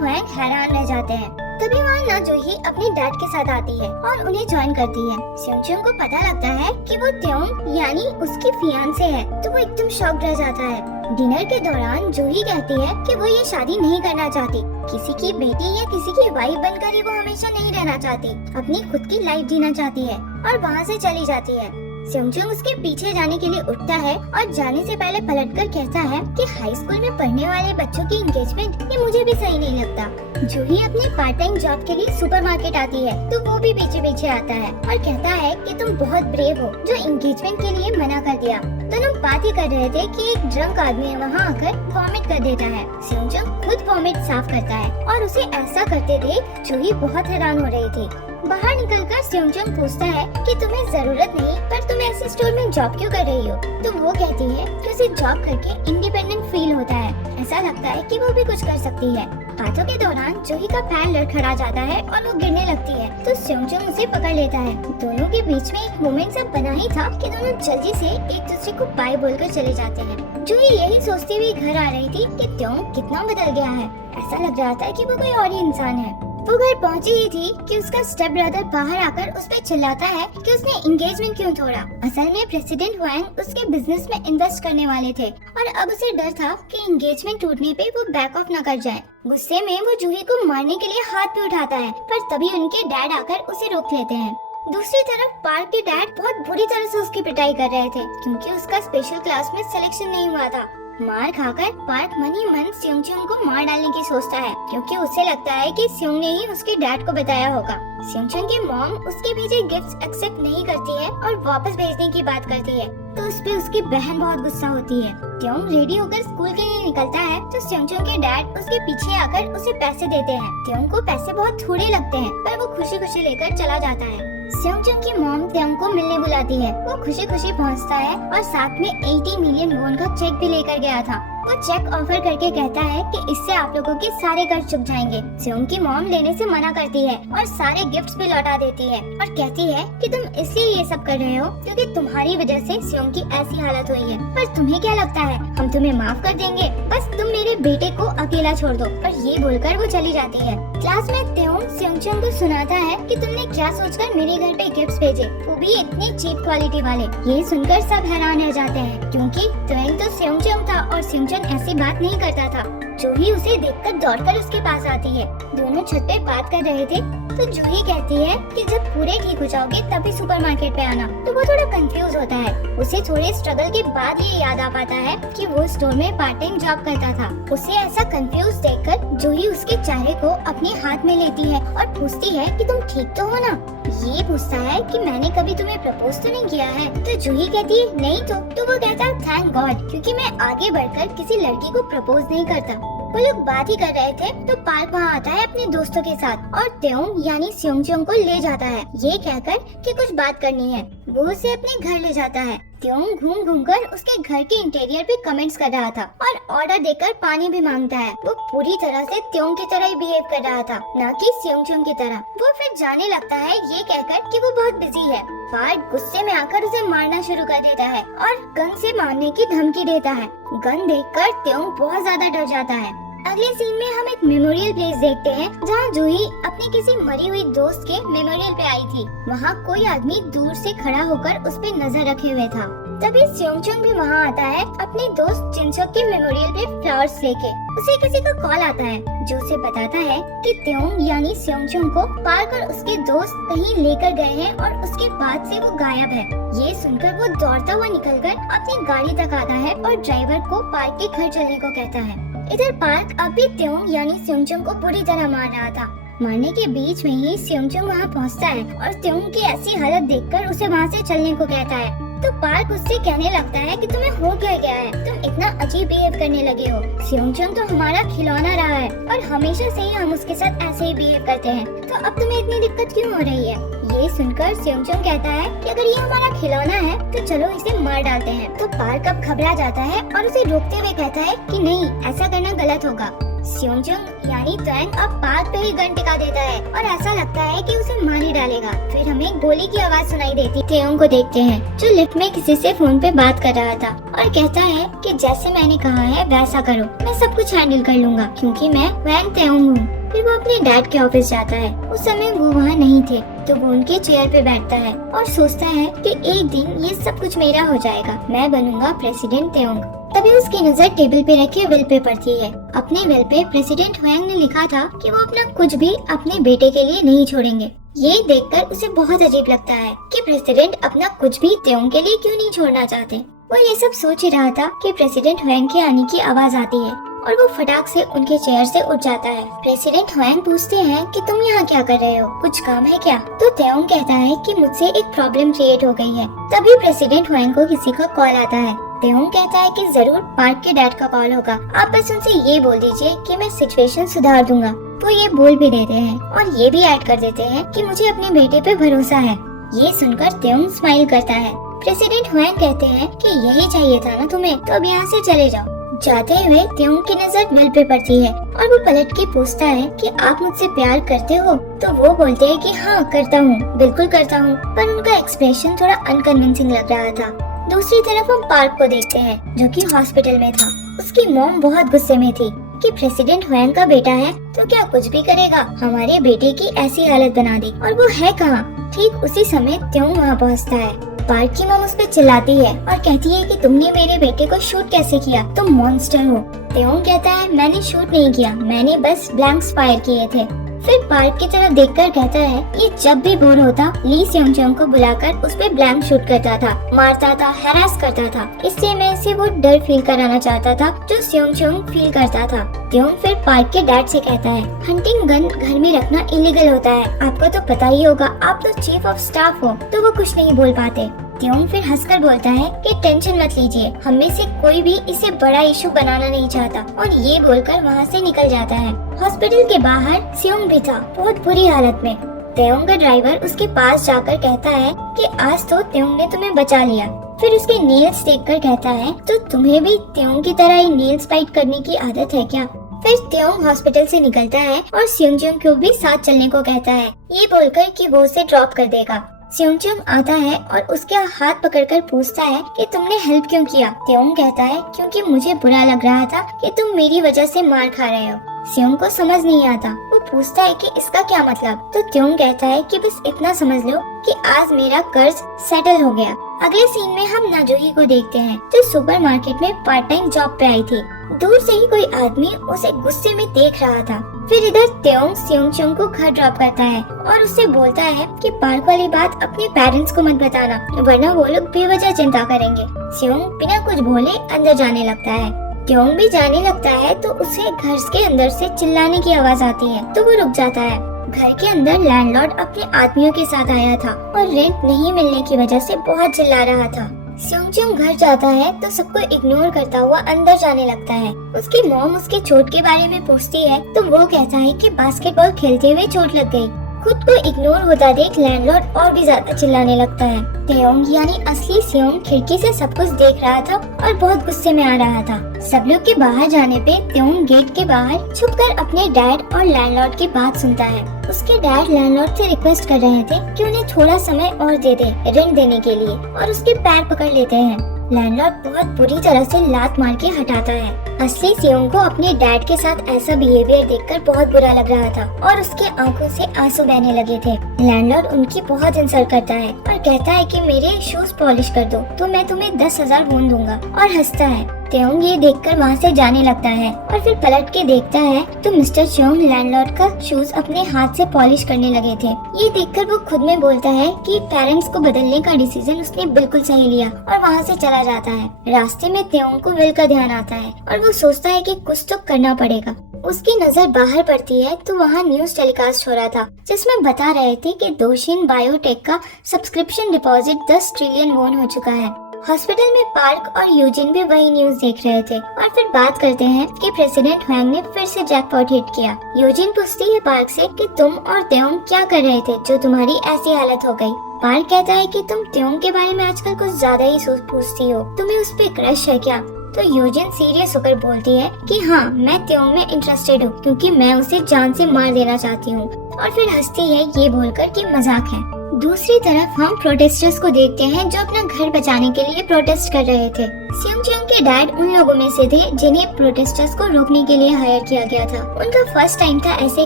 हुएंग हैरान रह जाते हैं। तभी वहाँ ना जूही अपने डैड के साथ आती है और उन्हें ज्वाइन करती है। सियोंगचंग को पता लगता है कि वो त्योंग यानी उसकी फियांसे है, तो वो एकदम शॉक्ड रह जाता है। डिनर के दौरान जूही कहती है कि वो ये शादी नहीं करना चाहती, किसी की बेटी या किसी की वाइफ बनकर ही वो हमेशा नहीं रहना चाहती, अपनी खुद की लाइफ जीना चाहती है और वहाँ से चली जाती है। सियोंगचंग उसके पीछे जाने के लिए उठता है और जाने से पहले पलटकर कहता है कि हाई स्कूल में पढ़ने वाले बच्चों की एंगेजमेंट ये मुझे भी सही नहीं लगता। जूही अपनी पार्ट टाइम जॉब के लिए सुपरमार्केट आती है तो वो भी पीछे पीछे आता है और कहता है कि तुम बहुत ब्रेव हो जो एंगेजमेंट के लिए मना कर दिया। दोनों बात ही कर रहे थे कि एक ड्रंक आदमी वहाँ आकर वॉमिट कर देता है। सियोंगचंग खुद वॉमिट साफ करता है और उसे ऐसा करते देख जूही बहुत हैरान हो रही थी। बाहर निकलकर सियोंगचंग पूछता है कि तुम्हें जरूरत नहीं, पर तुम ऐसे स्टोर में जॉब क्यों कर रही हो? तो वो कहती है कि उसे जॉब करके इंडिपेंडेंट फील होता है, ऐसा लगता है कि वो भी कुछ कर सकती है। बातों के दौरान जूही का पैर लड़खड़ा जाता है और वो गिरने लगती है, तो सियोंगचंग उसे पकड़ लेता है। दोनों के बीच में एक मोमेंट सा बना ही था कि दोनों जल्दी से एक दूसरे को बाय बोलकर चले जाते हैं। जूही यही सोचती हुई घर आ रही थी कि त्योंग कितना बदल गया है, ऐसा लग रहा था कि वो कोई और ही इंसान है। वो घर पहुंची ही थी कि उसका स्टेप ब्रदर बाहर आकर उस पर चिल्लाता है कि उसने एंगेजमेंट क्यों तोड़ा। असल में प्रेसिडेंट हुएंग उसके बिजनेस में इन्वेस्ट करने वाले थे और अब उसे डर था कि एंगेजमेंट टूटने पे वो बैक ऑफ न कर जाए। गुस्से में वो जूही को मारने के लिए हाथ पे उठाता है, पर तभी उनके डैड आकर उसे रोक लेते हैं। दूसरी तरफ पार्क के डैड बहुत बुरी तरह से उसकी पिटाई कर रहे थे क्योंकि उसका स्पेशल क्लास में सिलेक्शन नहीं हुआ था। मार खाकर पार्क मन ही मन सियोंगचंग को मार डालने की सोचता है क्योंकि उसे लगता है कि सियोंग ने ही उसके डैड को बताया होगा। सियोंगचंग की मॉम उसके भेजे गिफ्ट्स एक्सेप्ट नहीं करती है और वापस भेजने की बात करती है, तो उस पे उसकी बहन बहुत गुस्सा होती है। त्योंग रेडी होकर स्कूल के लिए निकलता है तो सियोंगचंग के डैड उसके पीछे आकर उसे पैसे देते हैं। त्योंग को पैसे बहुत थोड़े लगते हैं, पर वो खुशी खुशी लेकर चला जाता है। सियोंगचंग की मॉम त्योंग को मिलने बुलाती है। वो खुशी खुशी पहुंचता है और साथ में 80 मिलियन वॉन का चेक भी लेकर गया था। वो चेक ऑफर करके कहता है कि इससे आप लोगों के सारे कर्ज चुक जाएंगे। सियोंग की मॉम लेने से मना करती है और सारे गिफ्ट्स भी लौटा देती है और कहती है कि तुम इसलिए ये सब कर रहे हो क्योंकि तुम्हारी वजह से सियोंग की ऐसी हालत हुई है, पर तुम्हें क्या लगता है हम तुम्हें माफ कर देंगे? बस तुम मेरे बेटे को अकेला छोड़ दो। और ये बोलकर वो चली जाती है। क्लास में त्योंग सियोंगचंग को सुनाता है कि तुमने क्या सोचकर मेरे घर पे गिफ्ट्स भेजे, वो भी इतनी चीप क्वालिटी वाले। ये सुनकर सब हैरान रह जाते हैं क्योंकि त्योंग तो सियोंगचंग था और सियोंगचंग ऐसी बात नहीं करता था। जूही उसे देखकर दौड़कर उसके पास आती है। दोनों छत पे बात कर रहे थे तो जूही कहती है कि जब पूरे ठीक हो जाओगे तभी सुपरमार्केट पे आना। तो वो थोड़ा कंफ्यूज होता है। उसे थोड़े स्ट्रगल के बाद ये याद आ पाता है कि वो स्टोर में पार्ट टाइम जॉब करता था। उसे ऐसा कंफ्यूज देखकर जूही उसके चेहरे को अपने हाथ में लेती है और पूछती है कि तुम ठीक तो हो ना? ये पूछता है कि मैंने कभी तुम्हें प्रपोज तो नहीं किया है? तो जूही कहती है नहीं तो वो कहता है थैंक गॉड, क्योंकि मैं आगे बढ़कर किसी लड़की को प्रपोज नहीं करता। वो लोग बात ही कर रहे थे तो पार्क वहाँ आता है अपने दोस्तों के साथ और त्योंग यानी सियोंगचंग को ले जाता है ये कहकर कि कुछ बात करनी है। वो उसे अपने घर ले जाता है। त्योंग घूम घूम कर उसके घर के इंटीरियर पे कमेंट्स कर रहा था और ऑर्डर देकर पानी भी मांगता है। वो पूरी तरह से त्योंग की तरह ही बिहेव कर रहा था, न कि सियोंगचंग की तरह। वो फिर जाने लगता है ये कहकर कि वो बहुत बिजी है। पार्क गुस्से में आकर उसे मारना शुरू कर देता है और गन से मारने की धमकी देता है। गन देखकर त्योंग बहुत ज्यादा डर जाता है। अगले सीन में हम एक मेमोरियल प्लेस देखते हैं जहाँ जूही अपनी किसी मरी हुई दोस्त के मेमोरियल पे आई थी। वहाँ कोई आदमी दूर से खड़ा होकर उस पे नजर रखे हुए था। तभी सियोंगचंग भी वहाँ आता है अपने दोस्त जिनसोक के मेमोरियल पे फ्लावर्स लेके। उसे किसी का कॉल आता है जो उसे बताता है कि त्योंग यानी सियोंगचंग को पार्क और उसके दोस्त कहीं लेकर गए हैं और उसके बाद से वो गायब है। ये सुनकर वो दौड़ता हुआ निकलकर अपनी गाड़ी तक आता है और ड्राइवर को पार्क के घर चलने को कहता है। इधर पार्क अभी त्योंग यानी सियोंगचंग को बुरी तरह मार रहा था। मारने के बीच में ही सियोंगचंग वहाँ पहुँचता है और त्योंग की ऐसी हालत देखकर उसे वहाँ से चलने को कहता है। तो पार्क उससे कहने लगता है कि तुम्हें हो क्या गया है, तुम इतना अजीब बिहेव करने लगे हो। सेयोंगचंग तो हमारा खिलौना रहा है और हमेशा से ही हम उसके साथ ऐसे ही बिहेव करते हैं, तो अब तुम्हें इतनी दिक्कत क्यों हो रही है। ये सुनकर सेयोंगचंग कहता है कि अगर ये हमारा खिलौना है तो चलो इसे मार डालते हैं। तो पार्क अब घबरा जाता है और उसे रोकते हुए कहता है कि नहीं, ऐसा करना गलत होगा। सेयोंगचंग यानी त्वैंग अब पार्क पे ही गन टिका देता है और ऐसा लगता है कि उसे मार ही डालेगा। फिर हमें गोली की आवाज सुनाई देती। त्वैंग को देखते हैं जो लिफ्ट में किसी से फोन पे बात कर रहा था और कहता है कि जैसे मैंने कहा है वैसा करो, मैं सब कुछ हैंडल कर लूंगा क्योंकि मैं वैंग त्वैंग हूँ। फिर वो अपने डैड के ऑफिस जाता है। उस समय वो वहाँ नहीं थे, तो वो उनके चेयर पे बैठता है और सोचता है कि एक दिन ये सब कुछ मेरा हो जाएगा, मैं बनूंगा प्रेसिडेंट त्वैंग। तभी उसकी नजर टेबल पे रखे विल पे पड़ती है। अपने विल पे प्रेसिडेंट हुएंग ने लिखा था कि वो अपना कुछ भी अपने बेटे के लिए नहीं छोड़ेंगे। ये देखकर उसे बहुत अजीब लगता है कि प्रेसिडेंट अपना कुछ भी त्वैंग के लिए क्यों नहीं छोड़ना चाहते। वो ये सब सोच ही रहा था कि प्रेसिडेंट हुएंग के आने की आवाज आती है और वो फटाक से उनके चेयर से उठ जाता है। प्रेसिडेंट हुएंग पूछते हैं कि तुम यहाँ क्या कर रहे हो, कुछ काम है क्या। तो त्वैंग कहता है कि मुझसे एक प्रॉब्लम क्रिएट हो गई है। तभी प्रेसिडेंट हुएंग को किसी का कॉल आता है। त्वैंग कहता है कि जरूर पार्क के डैड का कॉल होगा, आप बस उनसे ये बोल दीजिए कि मैं सिचुएशन सुधार दूंगा। वो ये बोल भी देते हैं और ये भी ऐड कर देते हैं कि मुझे अपने बेटे पे भरोसा है। ये सुनकर त्वैंग स्माइल करता है। प्रेसिडेंट हुएंग कहते हैं कि यही चाहिए था ना तुम्हें, तो अब यहाँ से चले जाओ। जाते हुए त्वैंग की नजर विल पे पड़ती है और वो पलट के पूछता है कि आप मुझसे प्यार करते हो। तो वो बोलते हैं कि हाँ करता हूँ, बिल्कुल करता हूँ, पर उनका एक्सप्रेशन थोड़ा अनकन्विंसिंग लग रहा था। दूसरी तरफ हम पार्क को देखते हैं जो कि हॉस्पिटल में था। उसकी मॉम बहुत गुस्से में थी कि प्रेसिडेंट हुएंग का बेटा है तो क्या कुछ भी करेगा, हमारे बेटे की ऐसी हालत बना दी, और वो है कहाँ। ठीक उसी समय त्वैंग वहाँ पहुँचता है। पार्क की मॉम उस पर चिल्लाती है और कहती है कि तुमने मेरे बेटे को शूट कैसे किया, तुम मॉन्स्टर हो। त्वैंग कहता है मैंने शूट नहीं किया, मैंने बस ब्लैंक्स फायर किए थे। फिर पार्क की तरफ देखकर कहता है ये जब भी बोर होता ली सेयोंगचंग को बुलाकर उस पे ब्लैंक शूट करता था, मारता था, हैरास करता था। इससे मैं इसे वो डर फील कराना चाहता था जो सेयोंगचंग फील करता था। त्वैंग फिर पार्क के डैड से कहता है हंटिंग गन घर में रखना इलीगल होता है, आपको तो पता ही होगा, आप तो चीफ ऑफ स्टाफ हो। तो वो कुछ नहीं बोल पाते। त्वैंग फिर हंसकर बोलता है कि टेंशन मत लीजिए, हम में से कोई भी इसे बड़ा इशू बनाना नहीं चाहता, और ये बोलकर वहाँ से निकल जाता है। हॉस्पिटल के बाहर सेयोंग भी था, बहुत बुरी हालत में। त्वैंग का ड्राइवर उसके पास जाकर कहता है कि आज तो त्वैंग ने तुम्हें बचा लिया। फिर उसके नेल्स देखकर कहता है तो तुम्हें भी त्वैंग की तरह ही नेल्स बाइट करने की आदत है क्या। फिर त्वैंग हॉस्पिटल से निकलता है और सेयोंगचंग को भी साथ चलने को कहता है, ये बोलकर कि वो उसे ड्रॉप कर देगा। सेयोंगचंग आता है और उसके हाथ पकड़कर पूछता है कि तुमने हेल्प क्यों किया। त्वैंग कहता है क्योंकि मुझे बुरा लग रहा था कि तुम मेरी वजह से मार खा रहे हो। सेयोंग को समझ नहीं आता, वो पूछता है कि इसका क्या मतलब। तो त्वैंग कहता है कि बस इतना समझ लो कि आज मेरा कर्ज सेटल हो गया। अगले सीन में हम नाजोही को देखते हैं जो सुपरमार्केट में पार्ट टाइम जॉब पे आई थी। दूर से ही कोई आदमी उसे गुस्से में देख रहा था। फिर इधर त्वैंग सेयोंगचंग को घर ड्रॉप करता है और उससे बोलता है कि पार्क वाली बात अपने पेरेंट्स को मत बताना, वरना वो लोग बेवजह चिंता करेंगे। सेयोंग बिना कुछ बोले अंदर जाने लगता है। त्वैंग भी जाने लगता है तो उसे घर के अंदर से चिल्लाने की आवाज आती है, तो वो रुक जाता है। घर के अंदर लैंडलॉर्ड अपने आदमियों के साथ आया था और रेंट नहीं मिलने की वजह से बहुत चिल्ला रहा था। सेयोंगचंग घर जाता है तो सबको इग्नोर करता हुआ अंदर जाने लगता है। उसकी मॉम उसके चोट के बारे में पूछती है तो वो कहता है कि बास्केटबॉल खेलते हुए चोट लग गई। खुद को इग्नोर होता देख लैंडलॉर्ड और भी ज्यादा चिल्लाने लगता है। त्वैंग यानी असली सेयोंग खिड़की से सब कुछ देख रहा था और बहुत गुस्से में आ रहा था। सब लोग के बाहर जाने पे त्वैंग गेट के बाहर छुपकर अपने डैड और लैंडलॉर्ड की बात सुनता है। उसके डैड लैंडलॉर्ड से रिक्वेस्ट कर रहे थे कि उन्हें थोड़ा समय और दे दे रेंट देने के लिए, और उसके पैर पकड़ लेते हैं। लैंडलॉर्ड बहुत बुरी तरह से लात मार के हटाता है। असली सेयोंग को अपने डैड के साथ ऐसा बिहेवियर देखकर बहुत बुरा लग रहा था और उसके आंखों से आंसू बहने लगे थे। लैंडलॉर्ड उनकी बहुत इंसल्ट करता है और कहता है कि मेरे शूज पॉलिश कर दो तो मैं तुम्हें 10,000 वोन दूंगा, और हंसता है। त्वैंग ये देखकर वहाँ से जाने लगता है और फिर पलट के देखता है तो मिस्टर चोंग लैंडलॉर्ड का शूज अपने हाथ से पॉलिश करने लगे थे। ये देखकर वो खुद में बोलता है कि पेरेंट्स को बदलने का डिसीजन उसने बिल्कुल सही लिया, और वहाँ से चला जाता है। रास्ते में त्वैंग को विल का ध्यान आता है और वो सोचता है कि कुछ तो करना पड़ेगा। उसकी नजर बाहर पड़ती है तो वहाँ न्यूज टेलीकास्ट हो रहा था जिसमें बता रहे थे कि दोशिन बायोटेक का सब्सक्रिप्शन डिपॉजिट 10 ट्रिलियन वॉन हो चुका है। हॉस्पिटल में पार्क और यूजिन भी वही न्यूज देख रहे थे और फिर बात करते हैं कि प्रेसिडेंट हुआंग ने फिर से जैकपॉट हिट किया। यूजिन पूछती है पार्क से कि तुम और त्योंग क्या कर रहे थे जो तुम्हारी ऐसी हालत हो गई। पार्क कहता है कि तुम त्योंग के बारे में आजकल कुछ ज्यादा ही पूछती हो, तुम्हें उस पे क्रश है क्या? तो यूजिन सीरियस होकर बोलती है कि हाँ, मैं त्योंग में इंटरेस्टेड हूँ क्योंकि मैं उसे जान से मार देना चाहती हूँ, और फिर हंसती है ये बोलकर कि मजाक है। दूसरी तरफ हम प्रोटेस्टर्स को देखते हैं जो अपना घर बचाने के लिए प्रोटेस्ट कर रहे थे। सियोंग के डैड उन लोगों में से थे जिन्हें प्रोटेस्टर्स को रोकने के लिए हायर किया गया था। उनका फर्स्ट टाइम था ऐसे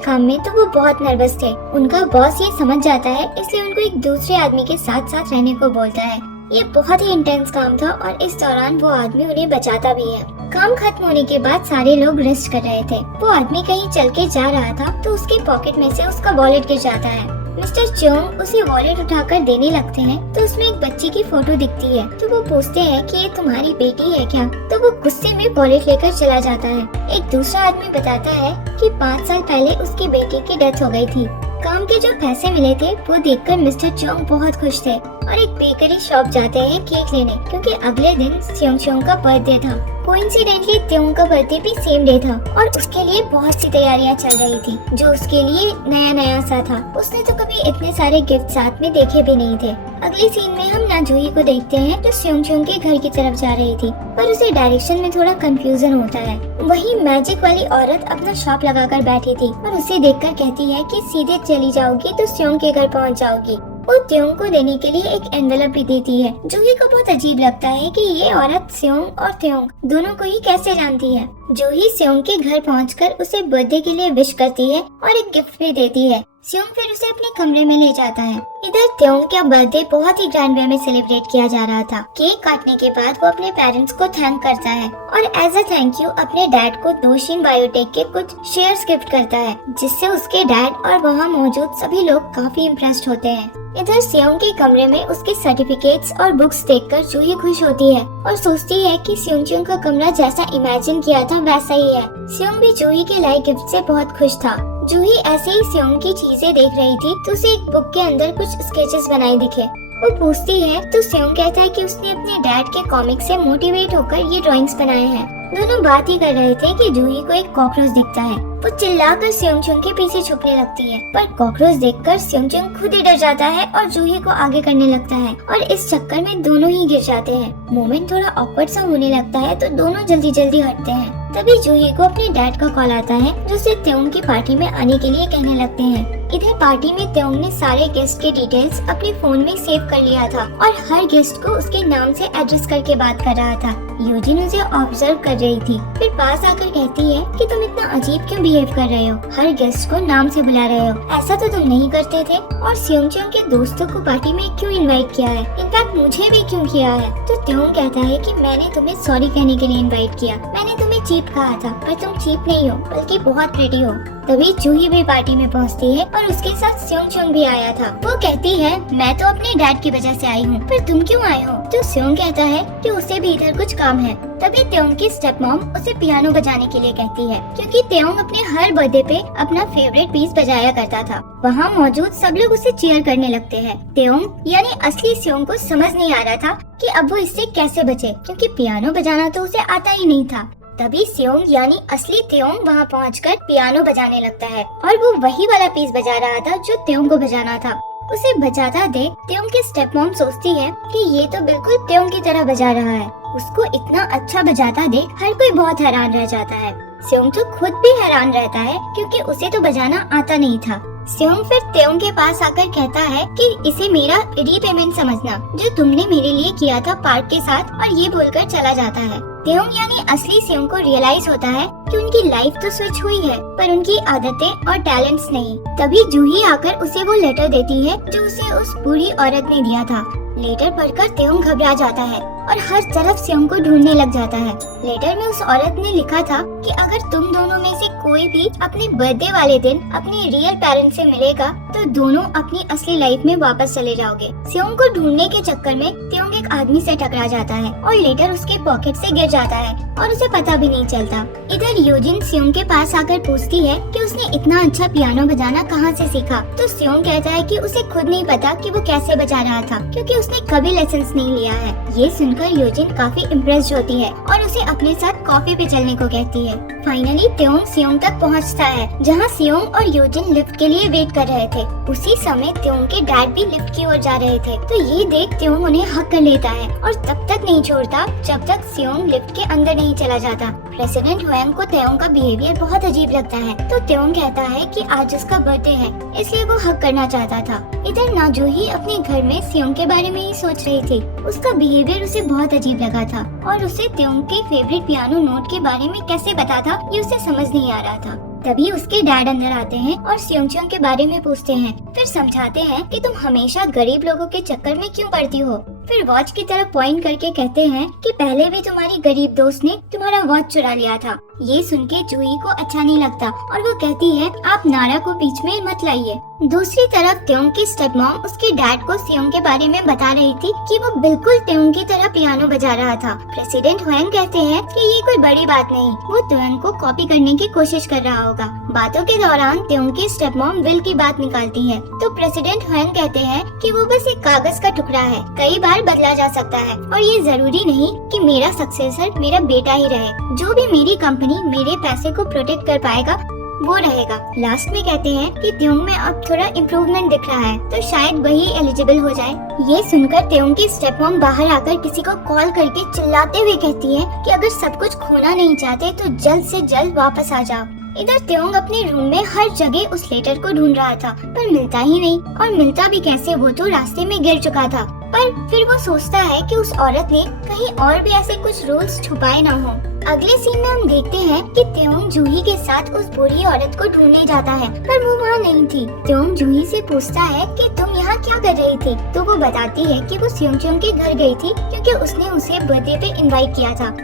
काम में तो वो बहुत नर्वस थे। उनका बॉस ये समझ जाता है इसलिए उनको एक दूसरे आदमी के साथ साथ रहने को बोलता है। ये बहुत ही इंटेंस काम था और इस दौरान वो आदमी उन्हें बचाता भी है। काम खत्म होने के बाद सारे लोग रेस्ट कर रहे थे। वो आदमी कहीं चल के जा रहा था तो उसके पॉकेट में से उसका वॉलेट गिर जाता है। मिस्टर चोंग उसे वॉलेट उठाकर देने लगते हैं तो उसमें एक बच्ची की फोटो दिखती है। तो वो पूछते हैं कि ये तुम्हारी बेटी है क्या? तो वो गुस्से में वॉलेट लेकर चला जाता है। एक दूसरा आदमी बताता है कि 5 साल पहले उसकी बेटी की डेथ हो गई थी। काम के जो पैसे मिले थे वो देखकर मिस्टर चोंग बहुत खुश थे और एक बेकरी शॉप जाते हैं केक लेने क्योंकि अगले दिन सियोंग का बर्थडे था। कोइंसिडेंटली त्योंग का बर्थडे भी सेम डे था और उसके लिए बहुत सी तैयारियां चल रही थी जो उसके लिए नया सा था। उसने तो कभी इतने सारे गिफ्ट साथ में देखे भी नहीं थे। अगले सीन में हम नाजूही को देखते हैं जो सियोंग के घर की तरफ जा रही थी पर उसे डायरेक्शन में थोड़ा कंफ्यूजन होता है। वही मैजिक वाली औरत अपना शॉप लगाकर बैठी थी और उसे देखकर कहती है कि सीधे चली जाओगी तो सियोंग के घर पहुंच जाओगी। वो त्योंग को देने के लिए एक एनवेलप भी देती है। जूही को बहुत अजीब लगता है कि ये औरत सियोंग और त्योंग दोनों को ही कैसे जानती है। जूही सियोंग के घर पहुंचकर उसे बर्थडे के लिए विश करती है और एक गिफ्ट भी देती है। सियोंग फिर उसे अपने कमरे में ले जाता है। इधर त्योंग का बर्थडे बहुत ही ग्रैंड वे में सेलिब्रेट किया जा रहा था। केक काटने के बाद वो अपने पेरेंट्स को थैंक करता है और एज अ थैंक यू अपने डैड को दोशिन बायोटेक के कुछ शेयर्स गिफ्ट करता है जिससे उसके डैड और वहाँ मौजूद सभी लोग काफी इम्प्रेस्ड होते हैं। इधर सियोंग के कमरे में उसके सर्टिफिकेट्स और बुक्स देखकर जूही खुश होती है और सोचती है कि सियोंग का कमरा जैसा इमेजिन किया था वैसा ही है। सियोंग भी जूही के लाए गिफ्ट से बहुत खुश था। जूही ऐसे ही सियोंग की चीजें देख रही थी तो उसे एक बुक के अंदर कुछ स्केचेस बनाए दिखे। वो पूछती है तो सियोंग कहता है कि उसने अपने डैड के कॉमिक से मोटिवेट होकर ये ड्राइंग्स बनाए हैं। दोनों बात ही कर रहे थे कि जूही को एक कॉकरोच दिखता है। वो चिल्लाकर सियोंग के पीछे छुपने लगती है पर कॉकरोच देखकर सियोंग खुद ही डर जाता है और जूही को आगे करने लगता है और इस चक्कर में दोनों ही गिर जाते हैं। मोमेंट थोड़ा ऑकवर्ड सा होने लगता है तो दोनों जल्दी जल्दी हटते हैं। तभी जूही को अपने डैड का कॉल आता है जो उसे त्योंग की पार्टी में आने के लिए कहने लगते हैं। इधर पार्टी में त्योंग ने सारे गेस्ट के डिटेल्स अपने फोन में सेव कर लिया था और हर गेस्ट को उसके नाम से एड्रेस करके बात कर रहा था। यूजिन उसे ऑब्जर्व कर रही थी, फिर पास आकर कहती है कि तुम इतना अजीब क्यों बिहेव कर रहे हो, हर गेस्ट को नाम से बुला रहे हो, ऐसा तो तुम नहीं करते थे, और सियोंग के दोस्तों को पार्टी में क्यों इनवाइट किया है, इनफैक्ट मुझे भी क्यों किया है। तो त्योंग कहता है कि मैंने तुम्हें सॉरी कहने के लिए इनवाइट किया, मैंने तुम्हें चीप कहा था पर तुम चीप नहीं हो बल्कि बहुत प्रिटी हो। तभी जूही भी पार्टी में पहुंचती है और उसके साथ सियोंग भी आया था। वो कहती है मैं तो अपने डैड की वजह से आई हूँ पर तुम क्यों आए हो। तो सियोंग कहता है कि उसे भी इधर कुछ काम है। तभी त्योंग की स्टेप मॉम उसे पियानो बजाने के लिए कहती है क्योंकि त्योंग अपने हर बर्थडे पे अपना फेवरेट पीस बजाया करता था। वहाँ मौजूद सब लोग उसे चीयर करने लगते हैं। त्योंग यानी असली सियोंग को समझ नहीं आ रहा था कि अब वो इससे कैसे बचे क्योंकि पियानो बजाना तो उसे आता ही नहीं था। तभी सियोंग यानी असली त्योंग वहाँ पहुंचकर पियानो बजाने लगता है और वो वही वाला पीस बजा रहा था जो त्योंग को बजाना था। उसे बजाता देख त्योंग की स्टेप मॉम सोचती है कि ये तो बिल्कुल त्योंग की तरह बजा रहा है। उसको इतना अच्छा बजाता देख हर कोई बहुत हैरान रह जाता है। सियोंग तो खुद भी हैरान रहता है क्योंकि उसे तो बजाना आता नहीं था। सियोंग फिर त्योंग के पास आकर कहता है कि इसे मेरा रीपेमेंट समझना जो तुमने मेरे लिए किया था पार्क के साथ, और ये बोलकर चला जाता है। त्योंग यानी असली सियोंग को रियलाइज होता है कि उनकी लाइफ तो स्विच हुई है पर उनकी आदतें और टैलेंट्स नहीं। तभी जूही आकर उसे वो लेटर देती है जो उसे उस बुरी औरत ने दिया था। लेटर पढ़कर त्योंग घबरा जाता है और हर तरफ सियोंग को ढूंढने लग जाता है। लेटर में उस औरत ने लिखा था कि अगर तुम दोनों में से कोई भी अपने बर्थडे वाले दिन अपने रियल पेरेंट्स से मिलेगा तो दोनों अपनी असली लाइफ में वापस चले जाओगे। सियोंग को ढूंढने के चक्कर में त्योंग एक आदमी से टकरा जाता है और लेटर उसके पॉकेट से गिर जाता है और उसे पता भी नहीं चलता। इधर यूजिन सियोंग के पास आकर पूछती है कि उसने इतना अच्छा पियानो बजाना कहाँ से सीखा, तो सियोंग कहता है कि उसे खुद नहीं पता कि वो कैसे बजा रहा था क्योंकि उसने कभी लेसन्स नहीं लिया है। ये सुनकर यूजिन काफी इम्प्रेस्ड होती है और उसे अपने साथ कॉफी पे चलने को कहती है। फाइनली त्योंग सियोंग तक पहुंचता है जहां सियोंग और यूजिन लिफ्ट के लिए वेट कर रहे थे। उसी समय त्योंग के डैड भी लिफ्ट की ओर जा रहे थे, तो ये देख त्योंग उन्हें हक कर लेता है और तब तक नहीं छोड़ता जब तक सियोंग लिफ्ट के अंदर नहीं चला जाता। प्रेसिडेंट हुएंग को त्योंग का बिहेवियर बहुत अजीब लगता है, तो त्योंग कहता है कि आज उसका बर्थडे है इसलिए वो हक करना चाहता था। इधर नाजूही अपने घर में सियोंग के बारे में ही सोच रही थी। उसका बिहेवियर उसे बहुत अजीब लगा था और उसे त्योंग के फेवरेट पियानो नोट के बारे में कैसे पता था ये उसे समझ नहीं आ रहा था। तभी उसके डैड अंदर आते हैं और सियोंग के बारे में पूछते हैं, फिर समझाते हैं कि तुम हमेशा गरीब लोगों के चक्कर में क्यों पड़ती हो। फिर वॉच की तरफ पॉइंट करके कहते हैं कि पहले भी तुम्हारी गरीब दोस्त ने तुम्हारा वॉच चुरा लिया था। ये सुन के जूही को अच्छा नहीं लगता और वो कहती है आप नारा को बीच में मत लाइए। दूसरी तरफ त्योंग की स्टेपमॉम उसके डैड को सियोंग के बारे में बता रही थी कि वो बिल्कुल त्योंग की तरह पियानो बजा रहा था। प्रेसिडेंट हुएंग कहते हैं कि ये कोई बड़ी बात नहीं, वो त्योंग को कॉपी करने की कोशिश कर रहा होगा। बातों के दौरान त्योंग की स्टेपमॉम विल की बात निकालती है, तो प्रेसिडेंट हुएंग कहते हैं कि वो बस एक कागज का टुकड़ा है, कई बार बदला जा सकता है और ये जरूरी नहीं कि मेरा सक्सेसर मेरा बेटा ही रहे। जो भी मेरी कंपनी मेरे पैसे को प्रोटेक्ट कर पाएगा वो रहेगा। लास्ट में कहते हैं कि त्योंग में अब थोड़ा इम्प्रूवमेंट दिख रहा है, तो शायद वही एलिजिबल हो जाए। ये सुनकर त्योंग की स्टेपमॉम बाहर आकर किसी को कॉल करके चिल्लाते हुए कहती है कि अगर सब कुछ खोना नहीं चाहते तो जल्द से जल्द वापस आ जाओ। इधर त्योंग अपने रूम में हर जगह उस लेटर को ढूंढ रहा था पर मिलता ही नहीं, और मिलता भी कैसे, वो तो रास्ते में गिर चुका था। पर फिर वो सोचता है कि उस औरत ने कहीं और भी ऐसे कुछ रूल्स छुपाए ना हो। अगले सीन में हम देखते हैं कि त्योंग जूही के साथ उस बुरी औरत को ढूंढने जाता है पर वो वहाँ नहीं थी। त्योंग जूही से पूछता है कि तुम यहाँ क्या कर रही थी, तो वो बताती है कि वो सियोंग के घर गई थी क्योंकि उसने उसे बर्थडे पे इनवाइट किया था।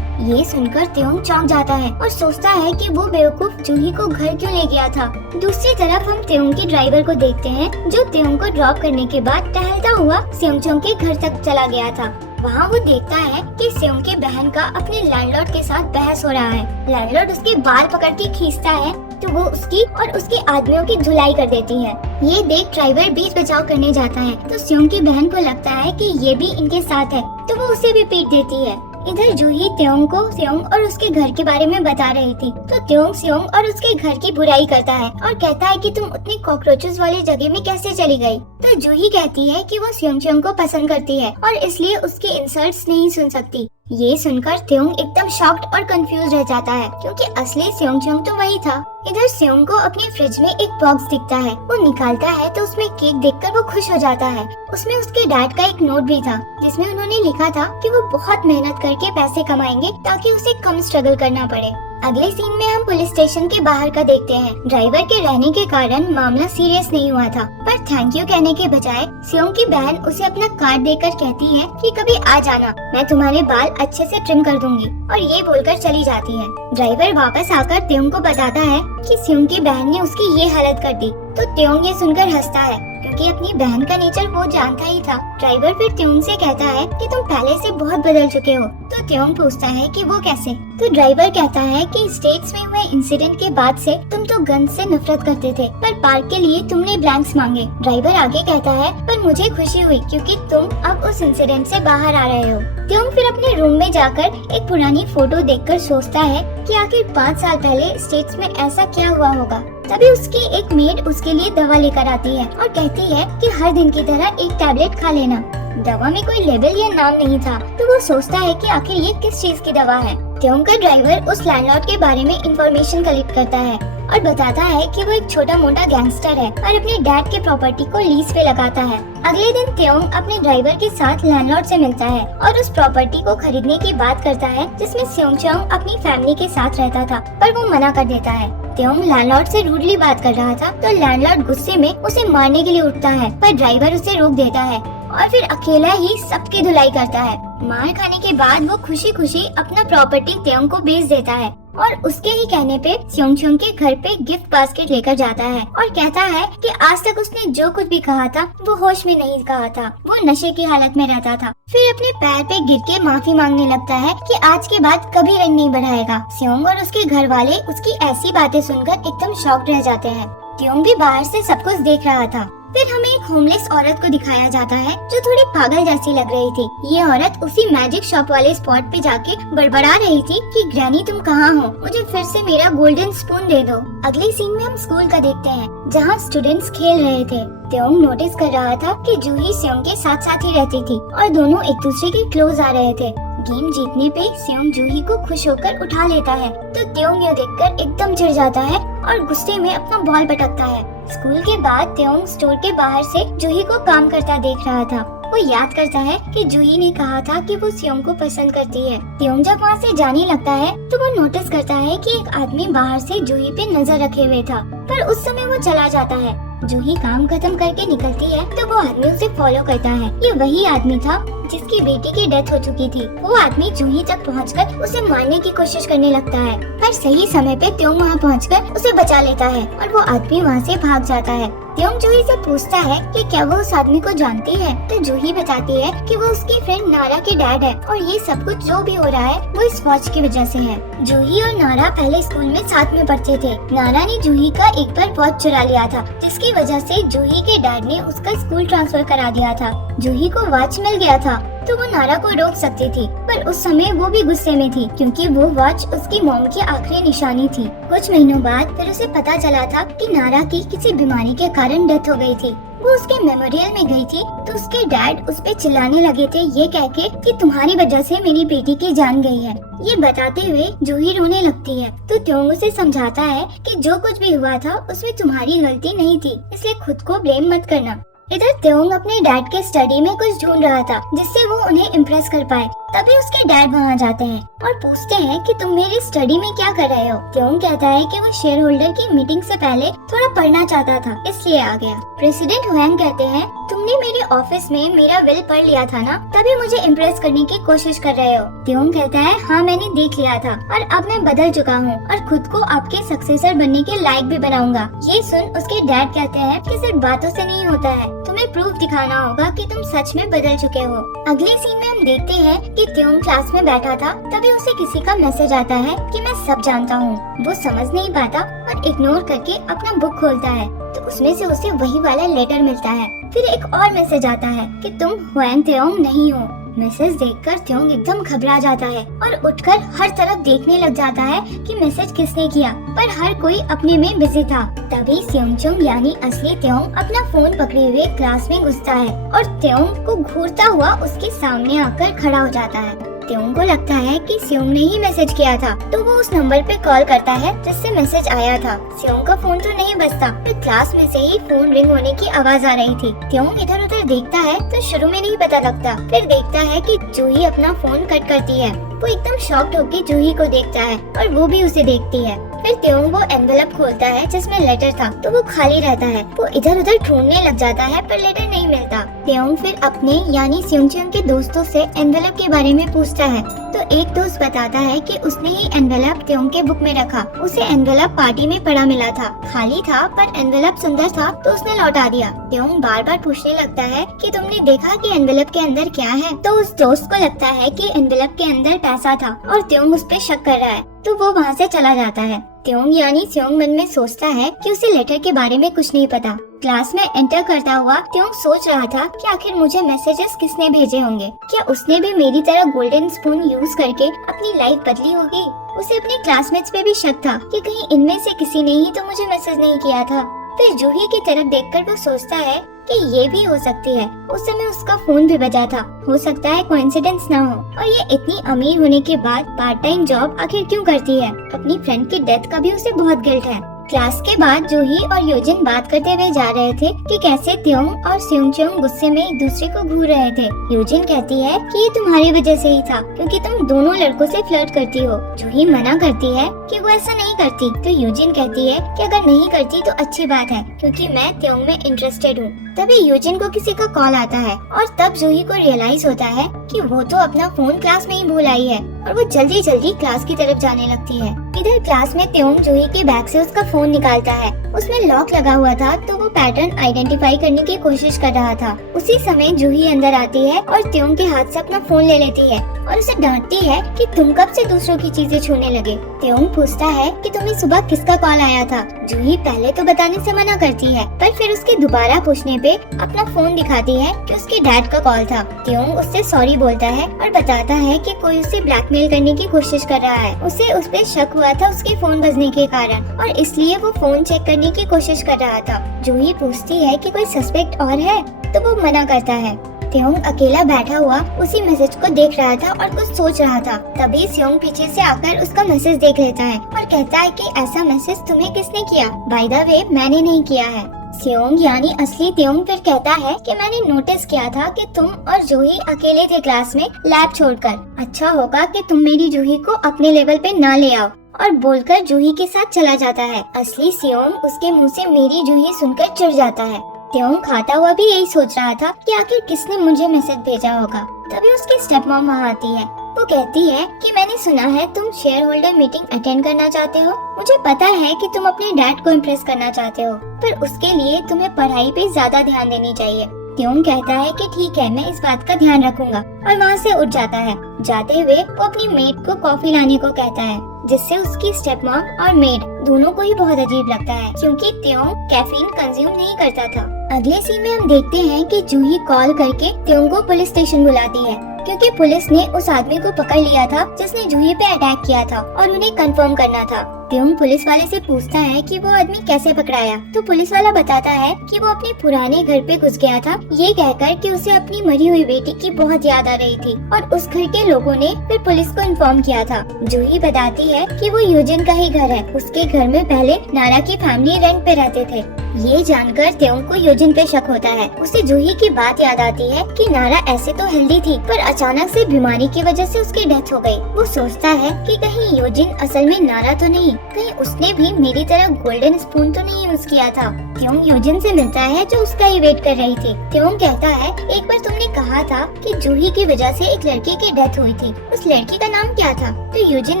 ये सुनकर त्योंग चौंक जाता है और सोचता है कि वो बेवकूफ जूही को घर क्यों ले गया था। दूसरी तरफ हम त्योंग के ड्राइवर को देखते हैं जो त्योंग को ड्रॉप करने के बाद टहलता हुआ सियोंग के घर तक चला गया था। वहाँ वो देखता है कि सियोंग की बहन का अपने लैंडलॉर्ड के साथ बहस हो रहा है। लैंडलॉर्ड उसके बाल पकड़ के खींचता है तो वो उसकी और उसके आदमियों की धुलाई कर देती है। ये देख ड्राइवर बीच बचाव करने जाता है तो सियोंग की बहन को लगता है कि ये भी इनके साथ है, तो वो उसे भी पीट देती है। इधर जूही त्योंग को सियोंग और उसके घर के बारे में बता रही थी, तो त्योंग सियोंग और उसके घर की बुराई करता है और कहता है कि तुम उतनी कॉकरोचेस वाली जगह में कैसे चली गई। तो जूही कहती है कि वो सियोंग को पसंद करती है और इसलिए उसके इंसल्ट्स नहीं सुन सकती। ये सुनकर त्योंग एकदम शॉक्ड और कंफ्यूज रह जाता है क्योंकि असली सियोंग तो वही था। इधर सियोंग को अपने फ्रिज में एक बॉक्स दिखता है, वो निकालता है तो उसमें केक देखकर वो खुश हो जाता है। उसमें उसके डैड का एक नोट भी था जिसमें उन्होंने लिखा था कि वो बहुत मेहनत करके पैसे कमाएंगे ताकि उसे कम स्ट्रगल करना पड़े। अगले सीन में हम पुलिस स्टेशन के बाहर का देखते हैं। ड्राइवर के रहने के कारण मामला सीरियस नहीं हुआ था, पर थैंक यू कहने के बजाय सियोंग की बहन उसे अपना कार्ड देकर कहती है कि कभी आ जाना, मैं तुम्हारे बाल अच्छे से ट्रिम कर दूंगी, और ये बोलकर चली जाती है। ड्राइवर वापस आकर त्योंग को बताता है कि सियोंग की बहन ने उसकी ये हालत कर दी, तो त्योंग ये सुनकर हंसता है क्योंकि अपनी बहन का नेचर वो जानता ही था। ड्राइवर फिर त्योंग से कहता है कि तुम पहले से बहुत बदल चुके हो, तो त्योंग पूछता है कि वो कैसे, तो ड्राइवर कहता है कि स्टेट्स में हुए इंसिडेंट के बाद से तुम तो गन से नफरत करते थे, पर पार्क के लिए तुमने ब्लैंक्स मांगे। ड्राइवर आगे कहता है पर मुझे खुशी हुई क्योंकि तुम अब उस इंसिडेंट से बाहर आ रहे हो। त्योंग फिर अपने रूम में जाकर एक पुरानी फोटो देखकर सोचता है कि आखिर 5 साल पहले स्टेट्स में ऐसा क्या हुआ होगा। तभी उसकी एक मेड उसके लिए दवा लेकर आती है और कहती है कि हर दिन की तरह एक टैबलेट खा लेना। दवा में कोई लेबल या नाम नहीं था, तो वो सोचता है कि आखिर ये किस चीज की दवा है। त्योंग का ड्राइवर उस लैंडलॉर्ड के बारे में इंफॉर्मेशन कलेक्ट करता है और बताता है कि वो एक छोटा मोटा गैंगस्टर है और अपने डैड के प्रॉपर्टी को लीज पे लगाता है। अगले दिन त्योंग अपने ड्राइवर के साथ लैंडलॉर्ड से मिलता है और उस प्रॉपर्टी को खरीदने की बात करता है जिसमें सियोंग अपनी फैमिली के साथ रहता था, पर वो मना कर देता है। त्योंग लैंडलॉर्ड से रूडली बात कर रहा था तो लैंडलॉर्ड गुस्से में उसे मारने के लिए उठता है, पर ड्राइवर उसे रोक देता है और फिर अकेला ही सबकी धुलाई करता है। मार खाने के बाद वो खुशी खुशी अपना प्रॉपर्टी त्योंग को बेच देता है और उसके ही कहने पे स्योंगचुंग के घर पे गिफ्ट बास्केट लेकर जाता है और कहता है कि आज तक उसने जो कुछ भी कहा था वो होश में नहीं कहा था, वो नशे की हालत में रहता था। फिर अपने पैर पे गिर के माफी मांगने लगता है कि आज के बाद कभी रंग नहीं बढ़ाएगा। स्योंग और उसके घर वाले उसकी ऐसी बातें सुनकर एकदम शॉक्ड रह जाते हैं। त्योंग भी बाहर से सब कुछ देख रहा था। फिर हमें एक होमलेस औरत को दिखाया जाता है जो थोड़ी पागल जैसी लग रही थी। ये औरत उसी मैजिक शॉप वाले स्पॉट पे जाके बड़बड़ा रही थी कि ग्रैनी तुम कहाँ हो, मुझे फिर से मेरा गोल्डन स्पून दे दो। अगले सीन में हम स्कूल का देखते हैं जहाँ स्टूडेंट्स खेल रहे थे। त्योंग नोटिस कर रहा था कि जूही स्योंग के साथ साथ ही रहती थी और दोनों एक दूसरे के क्लोज आ रहे थे। गेम जीतने पे स्योंग जूही को खुश होकर उठा लेता है तो त्योंग ये देखकर एकदम चिढ़ जाता है और गुस्से में अपना बॉल पटकता है। स्कूल के बाद त्योंग स्टोर के बाहर से जूही को काम करता देख रहा था। वो याद करता है कि जूही ने कहा था कि वो स्योंग को पसंद करती है। त्योंग जब वहाँ से जाने लगता है तो वो नोटिस करता है कि एक आदमी बाहर से जूही पे नजर रखे हुए था, पर उस समय वो चला जाता है। जूही काम खत्म करके निकलती है तो वो आदमी उसे फॉलो करता है। ये वही आदमी था जिसकी बेटी की डेथ हो चुकी थी। वो आदमी जूही तक पहुंचकर उसे मारने की कोशिश करने लगता है, पर सही समय पे त्योंग वहां पहुंचकर उसे बचा लेता है और वो आदमी वहां से भाग जाता है। त्योंग जूही से पूछता है कि क्या वो उस आदमी को जानती है, तो जूही बताती है कि वो उसकी फ्रेंड नारा के डैड है और ये सब कुछ जो भी हो रहा है वो इस वॉच की वजह से है। जूही और नारा पहले स्कूल में साथ में पढ़ते थे। नारा ने जूही का एक बार वॉच चुरा लिया था, जिसकी वजह से जूही के डैड ने उसका स्कूल ट्रांसफर करा दिया था। जूही को वॉच मिल गया था तो वो नारा को रोक सकती थी, पर उस समय वो भी गुस्से में थी क्योंकि वो वॉच उसकी मॉम की आखिरी निशानी थी। कुछ महीनों बाद फिर उसे पता चला था कि नारा की किसी बीमारी के कारण डेथ हो गई थी। वो उसके मेमोरियल में गई थी तो उसके डैड उस पे चिल्लाने लगे थे ये कह के कि तुम्हारी वजह से मेरी बेटी की जान गई है। ये बताते हुए जूही रोने लगती है तो त्योंग उसे समझाता है कि जो कुछ भी हुआ था उसमें तुम्हारी गलती नहीं थी, इसलिए खुद को ब्लेम मत करना। इधर त्योंग अपने डैड के स्टडी में कुछ ढूंढ रहा था जिससे वो उन्हें इम्प्रेस कर पाए। तभी उसके डैड वहाँ जाते हैं और पूछते हैं कि तुम मेरी स्टडी में क्या कर रहे हो। त्योंग कहता है कि वो शेयर होल्डर की मीटिंग से पहले थोड़ा पढ़ना चाहता था, इसलिए आ गया। प्रेसिडेंट हुएंग कहते हैं तुमने मेरे ऑफिस में मेरा विल पढ़ लिया था ना, तभी मुझे इम्प्रेस करने की कोशिश कर रहे हो। त्योंग कहता है हाँ मैंने देख लिया था और अब मैं बदल चुका हूँ और खुद को आपके सक्सेसर बनने के लायक भी बनाऊंगा। ये सुन उसके डैड कहते हैं कि सिर्फ बातों से नहीं होता है, तुम्हें प्रूफ दिखाना होगा कि तुम सच में बदल चुके हो। अगले सीन में हम देखते हैं कि त्योंग क्लास में बैठा था, तभी उसे किसी का मैसेज आता है कि मैं सब जानता हूँ। वो समझ नहीं पाता और इग्नोर करके अपना बुक खोलता है तो उसमें से उसे वही वाला लेटर मिलता है। फिर एक और मैसेज आता है कि तुम हुएंग त्योंग नहीं हो। मैसेज देखकर त्योंग एकदम घबरा जाता है और उठकर हर तरफ देखने लग जाता है कि मैसेज किसने किया, पर हर कोई अपने में बिजी था। तभी स्योंगचुंग यानी असली त्योंग अपना फोन पकड़े हुए क्लास में घुसता है और त्योंग को घूरता हुआ उसके सामने आकर खड़ा हो जाता है। त्योंग को लगता है कि स्योंग ने ही मैसेज किया था तो वो उस नंबर पे कॉल करता है जिससे मैसेज आया था। स्योंग का फोन तो नहीं बजता, फिर क्लास में से ही फोन रिंग होने की आवाज आ रही थी। त्योंग इधर उधर देखता है तो शुरू में नहीं पता लगता, फिर देखता है कि जूही अपना फोन कट करती है। वो एकदम शॉक्ड होकर जूही को देखता है और वो भी उसे देखती है। फिर त्योंग वो एनवेलप खोलता है जिसमें लेटर था तो वो खाली रहता है। वो इधर उधर ढूंढने लग जाता है पर लेटर नहीं मिलता। त्योंग फिर अपने यानी स्योंगचुंग के दोस्तों से एनवेलप के बारे में पूछता है तो एक दोस्त बताता है कि उसने ही एनवेलप त्योंग के बुक में रखा। उसे एनवेलप पार्टी में पड़ा मिला था, खाली था पर एनवेलप सुंदर था तो उसने लौटा दिया। त्योंग बार बार पूछने लगता है कि तुमने देखा कि एनवेलप के अंदर क्या है, तो उस दोस्त को लगता है कि एनवेलप के अंदर पैसा था और त्योंग उस पे शक कर रहा है तो वो वहाँ से चला जाता है। त्योंग यानी स्योंग मन में सोचता है कि उसे लेटर के बारे में कुछ नहीं पता। क्लास में एंटर करता हुआ त्योंग सोच रहा था कि आखिर मुझे मैसेजेस किसने भेजे होंगे, क्या उसने भी मेरी तरह गोल्डन स्पून यूज करके अपनी लाइफ बदली होगी। उसे अपने क्लासमेट्स पे भी शक था कि कहीं इनमें से किसी ने ही तो मुझे मैसेज नहीं किया था। फिर जूही की तरफ देखकर वो सोचता है कि ये भी हो सकती है, उस समय उसका फोन भी बजा था, हो सकता है कोइंसिडेंस ना हो। और ये इतनी अमीर होने के बाद पार्ट टाइम जॉब आखिर क्यों करती है। अपनी फ्रेंड की डेथ का भी उसे बहुत गिल्ट है। क्लास के बाद जूही और योजिन बात करते हुए जा रहे थे कि कैसे त्योंग और स्योंगचोंग गुस्से में एक दूसरे को घूर रहे थे। योजिन कहती है कि ये तुम्हारी वजह से ही था क्योंकि तुम दोनों लड़कों से फ्लर्ट करती हो। जूही मना करती है कि वो ऐसा नहीं करती, तो योजिन कहती है कि अगर नहीं करती तो अच्छी बात है क्योंकि मैं त्योंग में इंटरेस्टेड हूँ। तभी योजिन को किसी का कॉल आता है और तब जूही को रियलाइज होता है कि वो तो अपना फोन क्लास में ही भूल आई है और वो जल्दी जल्दी क्लास की तरफ जाने लगती है। इधर क्लास में त्योंग जूही के बैग से उसका फोन निकालता है। उसमें लॉक लगा हुआ था तो वो पैटर्न आइडेंटिफाई करने की कोशिश कर रहा था। उसी समय जूही अंदर आती है और त्योंग के हाथ से अपना फोन ले लेती है और उसे डांटती है कि तुम कब से दूसरों की चीजें छूने लगे। त्योंग पूछता है कि तुम्हें सुबह किसका कॉल आया था। जूही पहले तो बताने से मना करती है पर फिर उसके दोबारा पूछने पे अपना फोन दिखाती है कि उसके डैड का कॉल था। त्योंग उससे सॉरी बोलता है और बताता है कि कोई उसे ब्लैकमेल करने की कोशिश कर रहा है। उसे उस पे शक हुआ था उसके फोन बजने के कारण और इसलिए वो फोन चेक करने की कोशिश कर रहा था। जूही पूछती है कि कोई सस्पेक्ट और है तो वो मना करता है। त्योंग अकेला बैठा हुआ उसी मैसेज को देख रहा था और कुछ सोच रहा था। तभी स्योंग पीछे से आकर उसका मैसेज देख लेता है और कहता है कि ऐसा मैसेज तुम्हें किसने किया? बाय द वे मैंने नहीं किया है। स्योंग यानी असली त्योंग फिर कहता है कि मैंने नोटिस किया था कि तुम और जूही अकेले थे क्लास में लैब छोड़कर। अच्छा होगा कि तुम मेरी जूही को अपने लेवल पे ना ले आओ और बोलकर जूही के साथ चला जाता है। असली स्योंग उसके मुंह से मेरी जूही सुनकर चिढ़ जाता है। त्योंग खाता हुआ भी यही सोच रहा था कि आखिर किसने मुझे मैसेज भेजा होगा। तभी उसकी स्टेप मॉम वहाँ आती है। वो कहती है कि मैंने सुना है तुम शेयर होल्डर मीटिंग अटेंड करना चाहते हो। मुझे पता है कि तुम अपने डैड को इम्प्रेस करना चाहते हो पर उसके लिए तुम्हें पढ़ाई पे ज्यादा ध्यान देनी चाहिए। त्योंग कहता है कि ठीक है मैं इस बात का ध्यान रखूंगा और वहाँ से उठ जाता है। जाते हुए वो अपनी मेड को कॉफी लाने को कहता है जिससे उसकी स्टेप मॉम और मेड दोनों को ही बहुत अजीब लगता है क्योंकि त्योंग कैफीन कंज्यूम नहीं करता था। अगले सीन में हम देखते हैं कि जूही कॉल करके त्योंग को पुलिस स्टेशन बुलाती है क्योंकि पुलिस ने उस आदमी को पकड़ लिया था जिसने जूही पे अटैक किया था और उन्हें कंफर्म करना था। त्योंग पुलिस वाले से पूछता है कि वो आदमी कैसे पकड़ाया तो पुलिस वाला बताता है कि वो अपने पुराने घर पे घुस गया था ये कहकर कि उसे अपनी मरी हुई बेटी की बहुत याद आ रही थी और उस घर के लोगों ने फिर पुलिस को इन्फॉर्म किया था। जूही बताती है कि वो योजिन का ही घर है। उसके घर में पहले नारा की फैमिली रेंट पे रहते थे। ये जानकर त्योंग को योजिन पे शक होता है। उसे जूही की बात याद आती है कि नारा ऐसे तो हेल्दी थी पर अचानक से बीमारी की वजह से उसकी डेथ हो गई। वो सोचता है कि कहीं योजिन असल में नारा तो नहीं, कहीं उसने भी मेरी तरह गोल्डन स्पून तो नहीं यूज किया था। त्योंग योजिन से मिलता है जो उसका ही वेट कर रही थी। त्योंग कहता है एक बार तुमने कहा था कि जूही की वजह से एक लड़की की डेथ हुई थी, उस लड़की का नाम क्या था? तो योजिन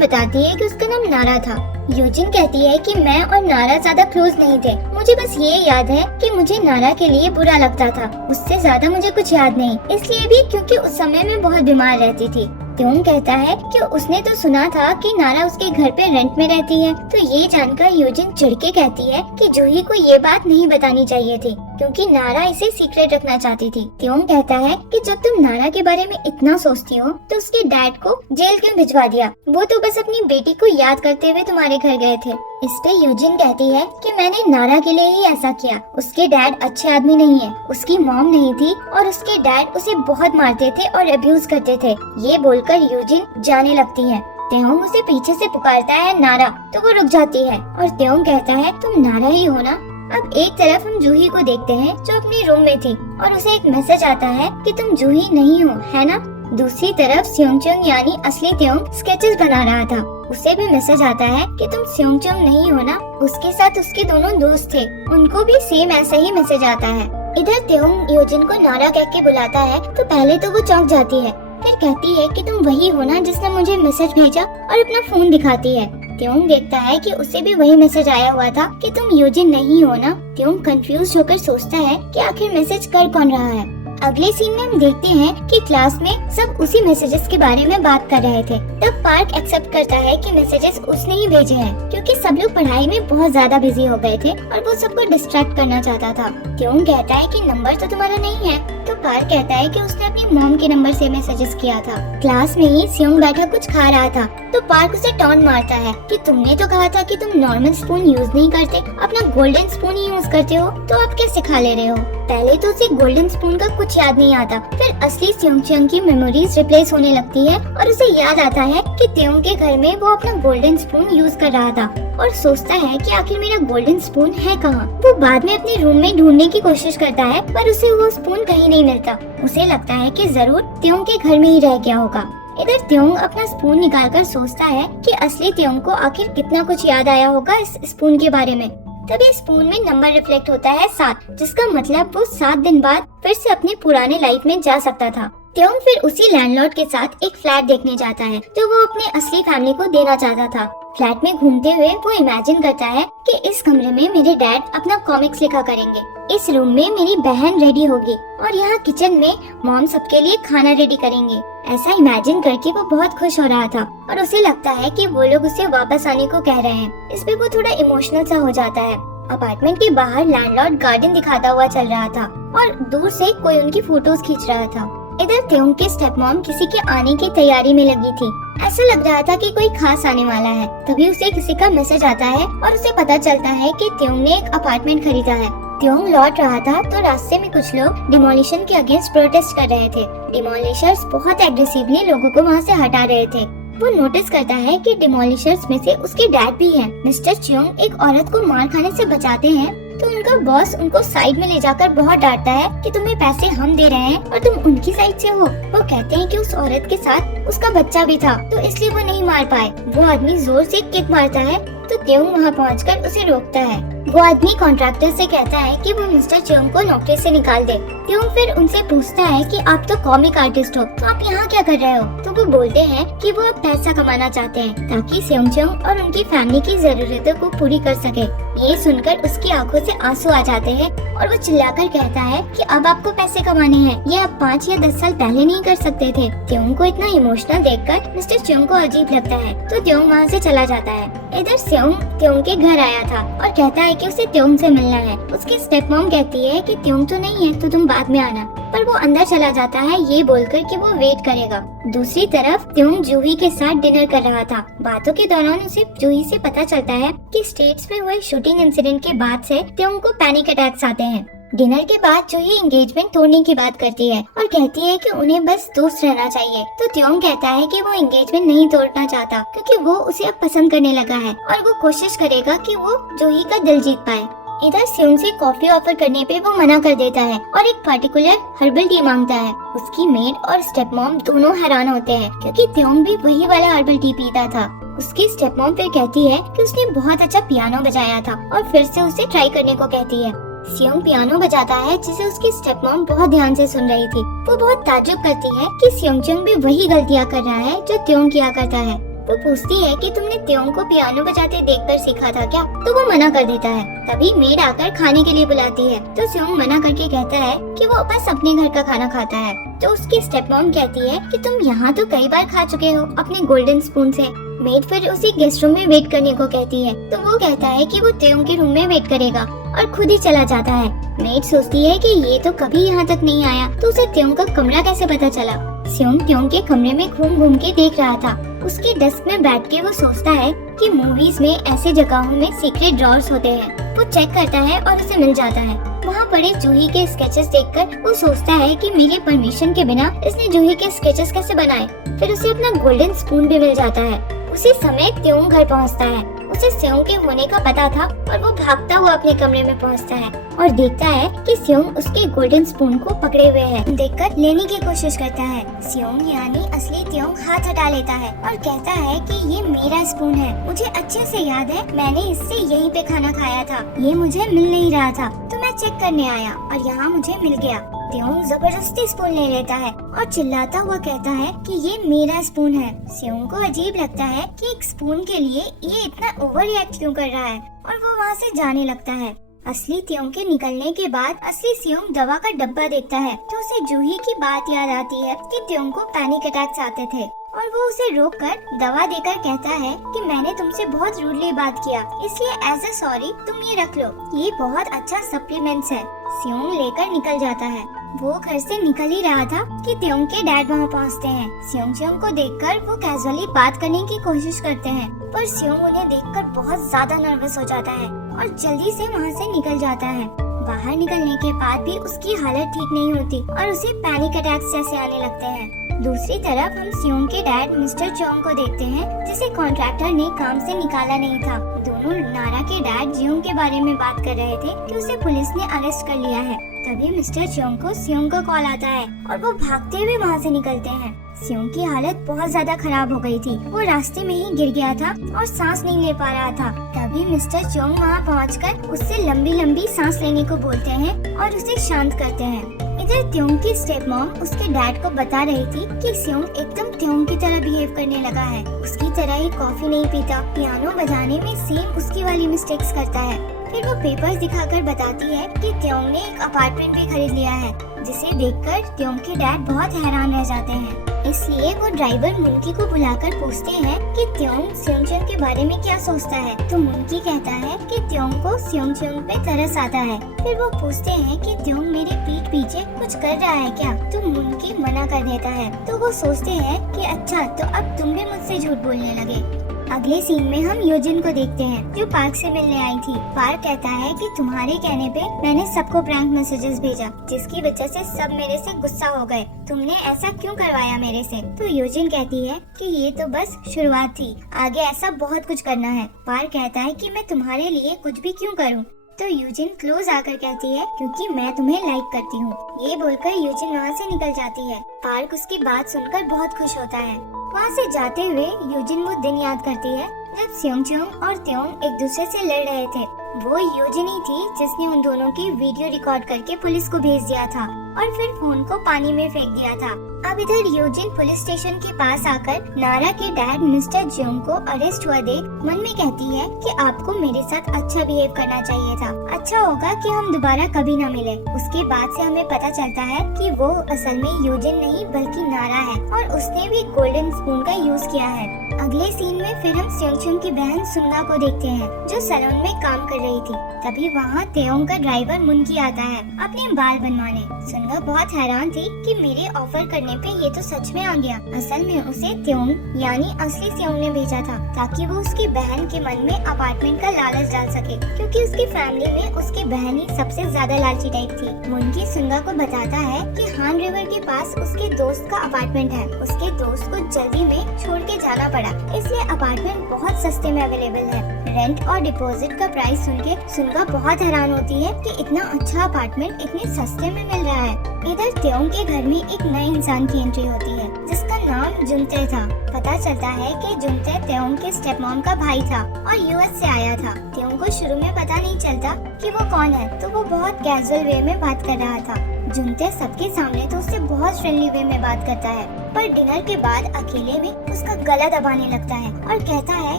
बताती है कि उसका नाम नारा था। योजिन कहती है कि मैं और नारा ज्यादा क्लोज नहीं थे। मुझे बस ये याद है कि मुझे नारा के लिए बुरा लगता था, उससे ज्यादा मुझे कुछ याद नहीं, इसलिए भी क्योंकि उस समय मैं बहुत बीमार रहती थी। त्योंग कहता है कि उसने तो सुना था कि नारा उसके घर पे रेंट में रहती है। तो ये जानकर योजिन चिढ़ के कहती है कि जूही को ये बात नहीं बतानी चाहिए थी क्योंकि नारा इसे सीक्रेट रखना चाहती थी। त्योंग कहता है कि जब तुम नारा के बारे में इतना सोचती हो तो उसके डैड को जेल क्यों भिजवा दिया? वो तो बस अपनी बेटी को याद करते हुए तुम्हारे घर गए थे। इस पे यूजिन कहती है कि मैंने नारा के लिए ही ऐसा किया। उसके डैड अच्छे आदमी नहीं है, उसकी मॉम नहीं थी और उसके डैड उसे बहुत मारते थे और अब्यूज करते थे। ये बोलकर यूजिन जाने लगती है। त्योंग उसे पीछे से पुकारता है नारा, तो वो रुक जाती है और त्योंग कहता है तुम नारा ही हो ना। अब एक तरफ हम जूही को देखते हैं जो अपने रूम में थी और उसे एक मैसेज आता है कि तुम जूही नहीं हो, है ना। दूसरी तरफ स्योंगचुंग यानी असली त्योंग स्केचेस बना रहा था। उसे भी मैसेज आता है कि तुम स्योंगचुंग नहीं हो ना। उसके साथ उसके दोनों दोस्त थे, उनको भी सेम ऐसा ही मैसेज आता है। इधर त्योंग योजिन को नारा कह के बुलाता है तो पहले तो वो चौंक जाती है, फिर कहती है कि तुम वही हो ना जिसने मुझे मैसेज भेजा और अपना फोन दिखाती है। त्योंग देखता है कि उसे भी वही मैसेज आया हुआ था कि तुम योजिन नहीं हो ना। त्योंग कंफ्यूज होकर सोचता है कि आखिर मैसेज कर कौन रहा है। अगले सीन में हम देखते हैं कि क्लास में सब उसी मैसेजेस के बारे में बात कर रहे थे। तब पार्क एक्सेप्ट करता है कि मैसेजेस उसने ही भेजे हैं क्योंकि सब लोग पढ़ाई में बहुत ज्यादा बिजी हो गए थे और वो सबको डिस्ट्रैक्ट करना चाहता था। त्योंग कहता है कि नंबर तो तुम्हारा नहीं है, तो पार्क कहता है कि उसने अपनी मॉम के नंबर से मैसेजेस किया था। क्लास में ही स्योंग बैठा कुछ खा रहा था तो पार्क उसे टॉन्ट मारता है कि तुमने तो कहा था कि तुम नॉर्मल स्पून यूज नहीं करते, अपना गोल्डन स्पून ही यूज करते हो, तो आप कैसे खा ले रहे हो। पहले तो उसे गोल्डन स्पून का कुछ याद नहीं आता, फिर असली स्योंग की मेमोरीज रिप्लेस होने लगती है और उसे याद आता है कि त्योंग के घर में वो अपना गोल्डन स्पून यूज कर रहा था और सोचता है कि आखिर मेरा गोल्डन स्पून है कहाँ। वो बाद में अपने रूम में ढूंढने की कोशिश करता है पर उसे वो स्पून कहीं नहीं मिलता। उसे लगता है कि जरूर त्योंग के घर में ही रह गया होगा। इधर त्योंग अपना स्पून निकालकर सोचता है कि असली त्योंग को आखिर कितना कुछ याद आया होगा इस स्पून के बारे में। तभी स्पून में नंबर रिफ्लेक्ट होता है 7, जिसका मतलब वो 7 दिन बाद फिर से अपने पुराने लाइफ में जा सकता था। त्योंग फिर उसी लैंडलॉर्ड के साथ एक फ्लैट देखने जाता है जो वो अपने असली फैमिली को देना चाहता था। फ्लैट में घूमते हुए वो इमेजिन करता है कि इस कमरे में मेरे डैड अपना कॉमिक्स लिखा करेंगे, इस रूम में मेरी बहन रेडी होगी और यहाँ किचन में मॉम सबके लिए खाना रेडी करेंगे। ऐसा इमेजिन करके वो बहुत खुश हो रहा था और उसे लगता है कि वो लोग उसे वापस आने को कह रहे हैं। इस पे वो थोड़ा इमोशनल सा हो जाता है। अपार्टमेंट के बाहर लैंडलॉर्ड गार्डन दिखाता हुआ चल रहा था और दूर से कोई उनकी फोटोज खींच रहा था। इधर त्योंग के स्टेप मॉम किसी के आने की तैयारी में लगी थी। ऐसा लग रहा था कि कोई खास आने वाला है। तभी उसे किसी का मैसेज आता है और उसे पता चलता है कि त्योंग ने एक अपार्टमेंट खरीदा है। त्योंग लौट रहा था तो रास्ते में कुछ लोग डिमोलिशन के अगेंस्ट प्रोटेस्ट कर रहे थे। डिमोलिशर्स बहुत एग्रेसिवली लोगों को वहाँ से हटा रहे थे। वो नोटिस करता है कि डिमोलिशर्स में से उसके डैड भी हैं। मिस्टर च्योंग एक औरत को मार खाने से बचाते हैं तो उनका बॉस उनको साइड में ले जाकर बहुत डांटता है कि तुम्हें पैसे हम दे रहे हैं और तुम उनकी साइड से हो। वो कहते हैं कि उस औरत के साथ उसका बच्चा भी था तो इसलिए वो नहीं मार पाए। वो आदमी जोर से किक मारता है तो त्योंग वहाँ पहुँचकर उसे रोकता है। वो आदमी कॉन्ट्रैक्टर से कहता है कि वो मिस्टर च्योंग को नौकरी से निकाल दे। त्योंग फिर उनसे पूछता है कि आप तो कॉमिक आर्टिस्ट हो तो आप यहाँ क्या कर रहे हो। तो वो बोलते हैं कि वो अब पैसा कमाना चाहते हैं ताकि स्योंग और उनकी फैमिली की जरूरतों को पूरी कर सके। ये सुनकर उसकी आंखों से आंसू आ जाते हैं और वो चिल्लाकर कहता है कि अब आपको पैसे कमाने हैं, ये आप 5 या 10 साल पहले नहीं कर सकते थे। त्योंग को इतना इमोशनल देखकर मिस्टर च्योंग को अजीब लगता है तो त्योंग वहाँ से चला जाता है। इधर त्योंग के घर आया था और कहता है कि उसे त्योंग से मिलना है। उसकी स्टेप मॉम कहती है कि त्योंग तो नहीं है तो तुम बाद में आना, पर वो अंदर चला जाता है ये बोलकर कि वो वेट करेगा। दूसरी तरफ त्योंग जूही के साथ डिनर कर रहा था। बातों के दौरान उसे जूही से पता चलता है कि स्टेट्स में हुए शूटिंग इंसिडेंट के बाद से त्योंग को पैनिक अटैक्स आते हैं। डिनर के बाद जूही एंगेजमेंट तोड़ने की बात करती है और कहती है कि उन्हें बस दोस्त रहना चाहिए। तो त्योंग कहता है कि वो एंगेजमेंट नहीं तोड़ना चाहता क्योंकि वो उसे अब पसंद करने लगा है और वो कोशिश करेगा कि वो जूही का दिल जीत पाए। इधर स्योंग से कॉफी ऑफर करने पे वो मना कर देता है और एक पर्टिकुलर हर्बल टी मांगता है। उसकी मेड और स्टेप मॉम दोनों हैरान होते हैं क्योंकि त्योंग भी वही वाला हर्बल टी पीता था। उसकी स्टेप मॉम फिर कहती है कि उसने बहुत अच्छा पियानो बजाया था और फिर से उसे ट्राई करने को कहती है। स्योंग पियानो बजाता है जिसे उसकी स्टेप मॉम बहुत ध्यान से सुन रही थी। वो बहुत ताज्जुब करती है कि स्योंग भी वही गलतियाँ कर रहा है जो त्योंग किया करता है। वो पूछती है कि तुमने त्योंग को पियानो बजाते देखकर सीखा था क्या, तो वो मना कर देता है। तभी मेड आकर खाने के लिए बुलाती है तो स्योंग मना करके कहता है कि वो बस अपने घर का खाना खाता है। तो उसकी स्टेप मॉम कहती है कि तुम यहाँ तो कई बार खा चुके हो अपने गोल्डन स्पून से। मेड फिर उसे गेस्ट रूम में वेट करने को कहती है तो वो कहता है कि वो त्योंग के रूम में वेट करेगा और खुद ही चला जाता है। मेड सोचती है कि ये तो कभी यहाँ तक नहीं आया तो उसे त्योंग का कमरा कैसे पता चला। त्योंग के कमरे में घूम घूम के देख रहा था। उसके डेस्क में बैठ के वो सोचता है कि मूवीज में ऐसे जगहों में सीक्रेट ड्रॉर्स होते हैं। वो चेक करता है और उसे मिल जाता है। वहाँ पड़े जूही के स्केचेस देखकर वो सोचता है कि मेरे परमिशन के बिना इसने जूही के स्केचेस कैसे बनाए। फिर उसे अपना गोल्डन स्पून भी मिल जाता है। उसी समय त्योंग घर पहुँचता है। उसे स्योंग के होने का पता था और वो भागता हुआ अपने कमरे में पहुंचता है और देखता है कि स्योंग उसके गोल्डन स्पून को पकड़े हुए है। देखकर लेने की कोशिश करता है। स्योंग यानी असली त्योंग हाथ हटा लेता है और कहता है कि ये मेरा स्पून है, मुझे अच्छे से याद है, मैंने इससे यहीं पे खाना खाया था, ये मुझे मिल नहीं रहा था तो मैं चेक करने आया और यहाँ मुझे मिल गया। त्योंग जबरदस्ती स्पून ले लेता है और चिल्लाता हुआ कहता है कि ये मेरा स्पून है। स्योंग को अजीब लगता है कि एक स्पून के लिए ये इतना ओवर रिएक्ट क्यों कर रहा है और वो वहाँ से जाने लगता है। असली त्योंग के निकलने के बाद असली स्योंग दवा का डब्बा देखता है तो उसे जूही की बात याद आती है कि त्योंग को पैनिक अटैक्स आते थे और वो उसे रोककर दवा देकर कहता है कि मैंने तुमसे बहुत रूडली बात किया, इसलिए एज ए सॉरी तुम ये रख लो, ये बहुत अच्छा सप्लीमेंट्स है। स्योंग लेकर निकल जाता है। वो घर से निकल ही रहा था कि त्योंग के डैड वहाँ पहुँचते हैं। स्योंग को देखकर वो कैजुअली बात करने की कोशिश करते हैं पर स्योंग उन्हें देखकर बहुत ज्यादा नर्वस हो जाता है और जल्दी से वहाँ से निकल जाता है। बाहर निकलने के बाद भी उसकी हालत ठीक नहीं होती और उसे पैनिक अटैक्स जैसे आने लगते हैं। दूसरी तरफ हम सियोंग के डैड मिस्टर चोंग को देखते हैं, जिसे कॉन्ट्रैक्टर ने काम से निकाला नहीं था। दोनों नारा के डैड जियोंग के बारे में बात कर रहे थे कि उसे पुलिस ने अरेस्ट कर लिया है। तभी मिस्टर चोंग को सियोंग का कॉल आता है और वो भागते हुए वहाँ से निकलते हैं। सियोंग की हालत बहुत ज्यादा खराब हो गई थी। वो रास्ते में ही गिर गया था और सांस नहीं ले पा रहा था। तभी मिस्टर चोंग वहाँ पहुँचकर उससे लंबी लंबी सांस लेने को बोलते हैं और उसे शांत करते हैं। इधर त्योंग की स्टेप मॉम उसके डैड को बता रही थी कि सियोंग एकदम त्योंग की तरह बिहेव करने लगा है। उसकी तरह ही कॉफी नहीं पीता, पियानो बजाने में सेम उसकी वाली मिस्टेक्स करता है। फिर वो पेपर्स दिखाकर बताती है कि त्योंग ने एक अपार्टमेंट भी खरीद लिया है, जिसे देखकर त्योंग के डैड बहुत हैरान रह जाते हैं। इसलिए वो ड्राइवर मुनकी को बुलाकर पूछते हैं कि त्योंग सियोंगचंग के बारे में क्या सोचता है। तो मुनकी कहता है कि त्योंग को सियोंगचंग पे तरस आता है। फिर वो पूछते हैं कि त्योंग मेरे पीठ पीछे कुछ कर रहा है क्या। तो मुनकी मना कर देता है। तो वो सोचते हैं कि अच्छा, तो अब तुम भी मुझसे झूठ बोलने लगे। अगले सीन में हम योजिन को देखते हैं, जो पार्क से मिलने आई थी। पार्क कहता है कि तुम्हारे कहने पे मैंने सबको प्रैंक मैसेजेस भेजा, जिसकी वजह से सब मेरे से गुस्सा हो गए। तुमने ऐसा क्यों करवाया मेरे से। तो योजिन कहती है कि ये तो बस शुरुआत थी, आगे ऐसा बहुत कुछ करना है। पार्क कहता है कि मैं तुम्हारे लिए कुछ भी क्यों करूँ। तो यूजिन क्लोज आकर कहती है क्योंकि मैं तुम्हें लाइक करती हूँ। ये बोलकर यूजिन वहाँ से निकल जाती है। पार्क उसकी बात सुनकर बहुत खुश होता है। वहाँ से जाते हुए यूजिन वो दिन याद करती है जब सियोंगचंग और त्योंग एक दूसरे से लड़ रहे थे। वो यूजिन ही थी जिसने उन दोनों की वीडियो रिकॉर्ड करके पुलिस को भेज दिया था और फिर फोन को पानी में फेंक दिया था। अब इधर यूजिन पुलिस स्टेशन के पास आकर नारा के डैड मिस्टर जियोंग को अरेस्ट हुआ देख मन में कहती है कि आपको मेरे साथ अच्छा बिहेव करना चाहिए था। अच्छा होगा कि हम दोबारा कभी न मिले। उसके बाद से हमें पता चलता है कि वो असल में यूजिन नहीं बल्कि नारा है और उसने भी गोल्डन स्पून का यूज किया है। अगले सीन में फिर हम सियोंगचंग की बहन सुंगा को देखते हैं, जो सैलून में काम कर रही थी। तभी वहाँ त्योंग का ड्राइवर मुनकी आता है अपने बाल बनवाने। सुंगा बहुत हैरान थी कि मेरे ऑफर करने पे ये तो सच में आ गया। असल में उसे त्योंग यानी असली सियोंग ने भेजा था ताकि वो उसकी बहन के मन में अपार्टमेंट का लालच डाल सके, क्योंकि उसकी फैमिली में उसकी बहन ही सबसे ज्यादा लालची टाइप थी। मुनकी सुंगा को बताता है कि हान रिवर के पास उसके दोस्त का अपार्टमेंट है। उसके दोस्त को जल्दी में छोड़ के जाना पड़ा, इसलिए अपार्टमेंट बहुत सस्ते में अवेलेबल है। रेंट और डिपॉजिट का प्राइस सुन के सुंगा बहुत हैरान होती है कि इतना अच्छा अपार्टमेंट इतने सस्ते में मिल रहा है। इधर त्योंग के घर में एक नए इंसान की एंट्री होती है जिसका नाम जुनते था। पता चलता है कि जुनते त्योंग के स्टेप मॉम का भाई था और यूएस से आया था। त्योंग को शुरू में पता नहीं चलता कि वो कौन है, तो वो बहुत कैजुअल वे में बात कर रहा था। जुनते सबके सामने तो उससे बहुत फ्रेंडली वे में बात करता है, पर डिनर के बाद अकेले में उसका गला दबाने लगता है और कहता है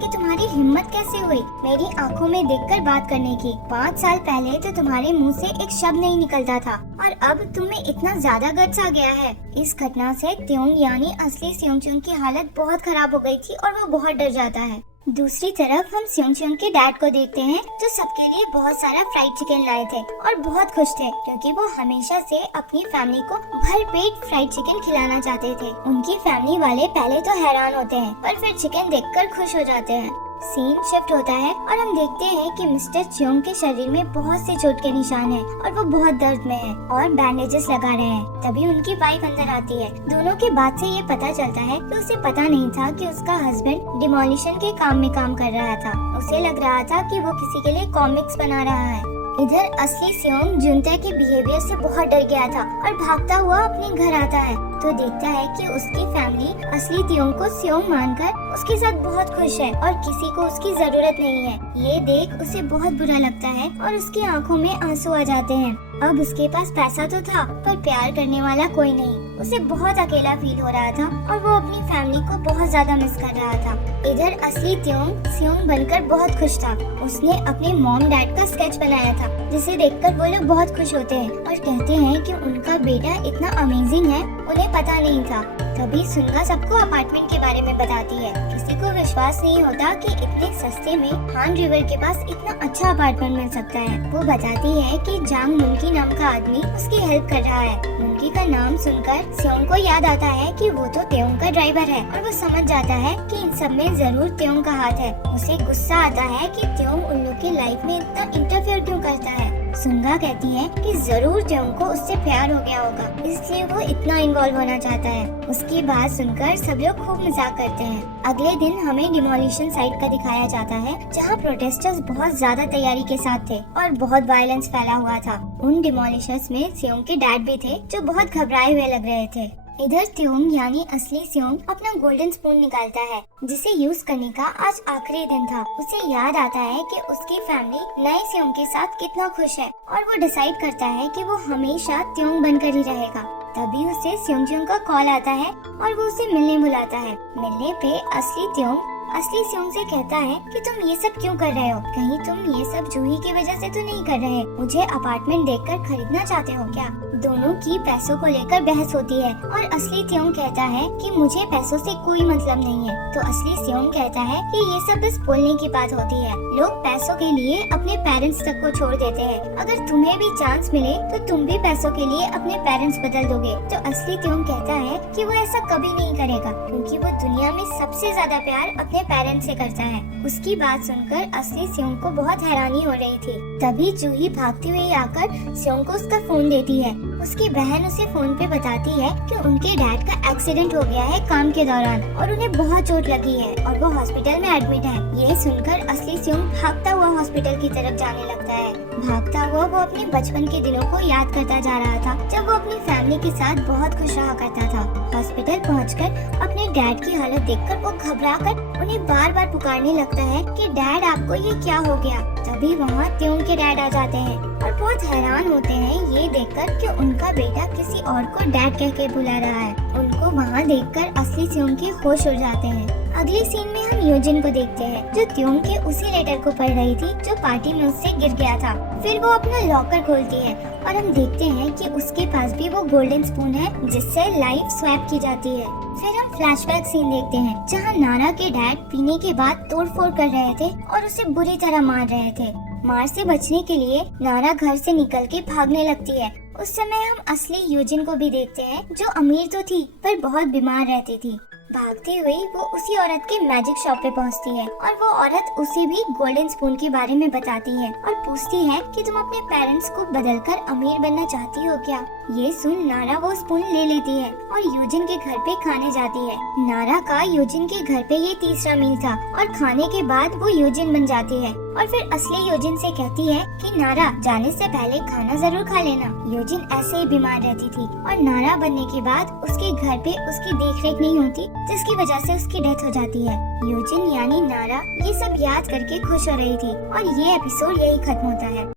कि तुम्हारी हिम्मत कैसे हुई मेरी आंखों में देखकर बात करने की। 5 साल पहले तो तुम्हारे मुंह से एक शब्द नहीं निकलता था और अब तुम्हें इतना ज्यादा गट्स आ गया है। इस घटना से त्योंग यानी असली सियोंगचंग की हालत बहुत खराब हो गई थी और वो बहुत डर जाता है। दूसरी तरफ हम सियोंगचंग के डैड को देखते हैं, जो सबके लिए बहुत सारा फ्राइड चिकन लाए थे और बहुत खुश थे क्योंकि वो हमेशा से अपनी फैमिली को भर पेट फ्राइड चिकन खिलाना चाहते थे। उनकी फैमिली वाले पहले तो हैरान होते हैं पर फिर चिकन देखकर खुश हो जाते हैं। सीन शिफ्ट होता है और हम देखते हैं कि मिस्टर चियोंग के शरीर में बहुत से चोट के निशान हैं और वो बहुत दर्द में है और बैंडेजेस लगा रहे हैं। तभी उनकी वाइफ अंदर आती है। दोनों के बात से ये पता चलता है कि उसे पता नहीं था कि उसका हस्बैंड डिमोलिशन के काम में काम कर रहा था। उसे लग रहा था कि वो किसी के लिए कॉमिक्स बना रहा है। इधर असली सियोंग जुनते के बिहेवियर से बहुत डर गया था और भागता हुआ अपने घर आता है तो देखता है कि उसकी फैमिली असली त्योंग को सियोंग मानकर उसके साथ बहुत खुश है और किसी को उसकी जरूरत नहीं है। ये देख उसे बहुत बुरा लगता है और उसकी आंखों में आंसू आ जाते हैं। अब उसके पास पैसा तो था पर प्यार करने वाला कोई नहीं। उसे बहुत अकेला फील हो रहा था और वो अपनी फैमिली को बहुत ज्यादा मिस कर रहा था। इधर असली त्योंग सियोंग बनकर बहुत खुश था। उसने अपने मॉम डैड का स्केच बनाया था जिसे देखकर वो लोग बहुत खुश होते हैं और कहते हैं कि उनका बेटा इतना अमेजिंग है, उन्हें पता नहीं था। तभी सुंगा सबको अपार्टमेंट के बारे में बताती है। किसी को विश्वास नहीं होता कि इतने सस्ते में हान रिवर के पास इतना अच्छा अपार्टमेंट मिल सकता है। वो बताती है कि जांग मुनकी नाम का आदमी उसकी हेल्प कर रहा है। मुनकी का नाम सुनकर सियोंग को याद आता है कि वो तो त्योंग का ड्राइवर है और वो समझ जाता है कि इन सब में जरूर त्योंग का हाथ है। उसे गुस्सा आता है कि त्योंग उन लोग की लाइफ में इतना इंटरफेयर क्यों करता है। सुंगा कहती है कि जरूर त्योंग को उससे प्यार हो गया होगा, इसलिए वो इतना इन्वॉल्व होना चाहता है। उसकी बात सुनकर सब लोग खूब मजाक करते हैं। अगले दिन हमें डिमोलिशन साइट का दिखाया जाता है, जहाँ प्रोटेस्टर्स बहुत ज्यादा तैयारी के साथ थे और बहुत वायलेंस फैला हुआ था। उन डिमोलिशर्स में स्योंग के डैड भी थे, जो बहुत घबराए हुए लग रहे थे। इधर त्योंग यानी असली स्योंग अपना गोल्डन स्पून निकालता है, जिसे यूज करने का आज आखिरी दिन था। उसे याद आता है कि उसकी फैमिली नए स्योंग के साथ कितना खुश है और वो डिसाइड करता है कि वो हमेशा त्योंग बनकर ही रहेगा। तभी उसे स्योंग का कॉल आता है और वो उसे मिलने बुलाता है। मिलने पे असली स्योंग से कहता है कि तुम ये सब क्यों कर रहे हो? कहीं तुम ये सब जूही की वजह से तो नहीं कर रहे? मुझे अपार्टमेंट देखकर खरीदना चाहते हो क्या? दोनों की पैसों को लेकर बहस होती है और असली त्योंग कहता है कि मुझे पैसों से कोई मतलब नहीं है। तो असली स्योंग कहता है कि ये सब बस बोलने की बात होती है। लोग पैसों के लिए अपने पेरेंट्स तक को छोड़ देते हैं। अगर तुम्हें भी चांस मिले तो तुम भी पैसों के लिए अपने पेरेंट्स बदल दोगे। तो असली त्योंग कहता है कि वो ऐसा कभी नहीं करेगा, क्योंकि वो दुनिया में सबसे ज्यादा प्यार अपने पेरेंट्स से करता है। उसकी बात सुनकर असली स्योंग को बहुत हैरानी हो रही थी। तभी जूही भागती हुई आकर स्योंग को उसका फोन देती है। उसकी बहन उसे फोन पे बताती है कि उनके डैड का एक्सीडेंट हो गया है काम के दौरान और उन्हें बहुत चोट लगी है और वो हॉस्पिटल में एडमिट है। ये सुनकर असली स्योंग भागता हुआ हॉस्पिटल की तरफ जाने लगता है। भागता हुआ वो अपने बचपन के दिनों को याद करता जा रहा था, जब वो अपनी फैमिली के साथ बहुत खुश रहा करता था। हॉस्पिटल पहुंचकर अपने डैड की हालत देखकर वो घबराकर उन्हें बार बार पुकारने लगता है कि डैड आपको ये क्या हो गया। तभी वहाँ त्योंग के डैड आ जाते हैं और बहुत हैरान होते हैं ये देखकर कि उनका बेटा किसी और को डैड कह के बुला रहा है। उनको वहाँ देखकर असली त्योंग के होश उड़ जाते हैं। अगले सीन में हम योजिन को देखते हैं, जो त्योंग के उसी लेटर को पढ़ रही थी जो पार्टी में उससे गिर गया था। फिर वो अपना लॉकर खोलती है और हम देखते हैं कि उसके पास भी वो गोल्डन स्पून है जिससे लाइफ स्वैप की जाती है। फिर हम फ्लैशबैक सीन देखते हैं, जहाँ नारा के डैड पीने के बाद तोड़फोड़ कर रहे थे और उसे बुरी तरह मार रहे थे। मार से बचने के लिए नारा घर से निकल के भागने लगती है। उस समय हम असली योजिन को भी देखते हैं, जो अमीर तो थी पर बहुत बीमार रहती थी। भागती हुई वो उसी औरत के मैजिक शॉप पे पहुंचती है और वो औरत उसे भी गोल्डन स्पून के बारे में बताती है और पूछती है कि तुम अपने पेरेंट्स को बदलकर अमीर बनना चाहती हो क्या? ये सुन नारा वो स्पून ले लेती है और योजिन के घर पे खाने जाती है। नारा का योजिन के घर पे ये तीसरा मील था और खाने के बाद वो योजिन बन जाती है और फिर असली योजिन से कहती है कि नारा जाने से पहले खाना जरूर खा लेना। योजिन ऐसे ही बीमार रहती थी और नारा बनने के बाद उसके घर पे उसकी देखरेख नहीं होती, जिसकी वजह से उसकी डेथ हो जाती है। योजिन यानी नारा ये सब याद करके खुश हो रही थी और ये एपिसोड यही खत्म होता है।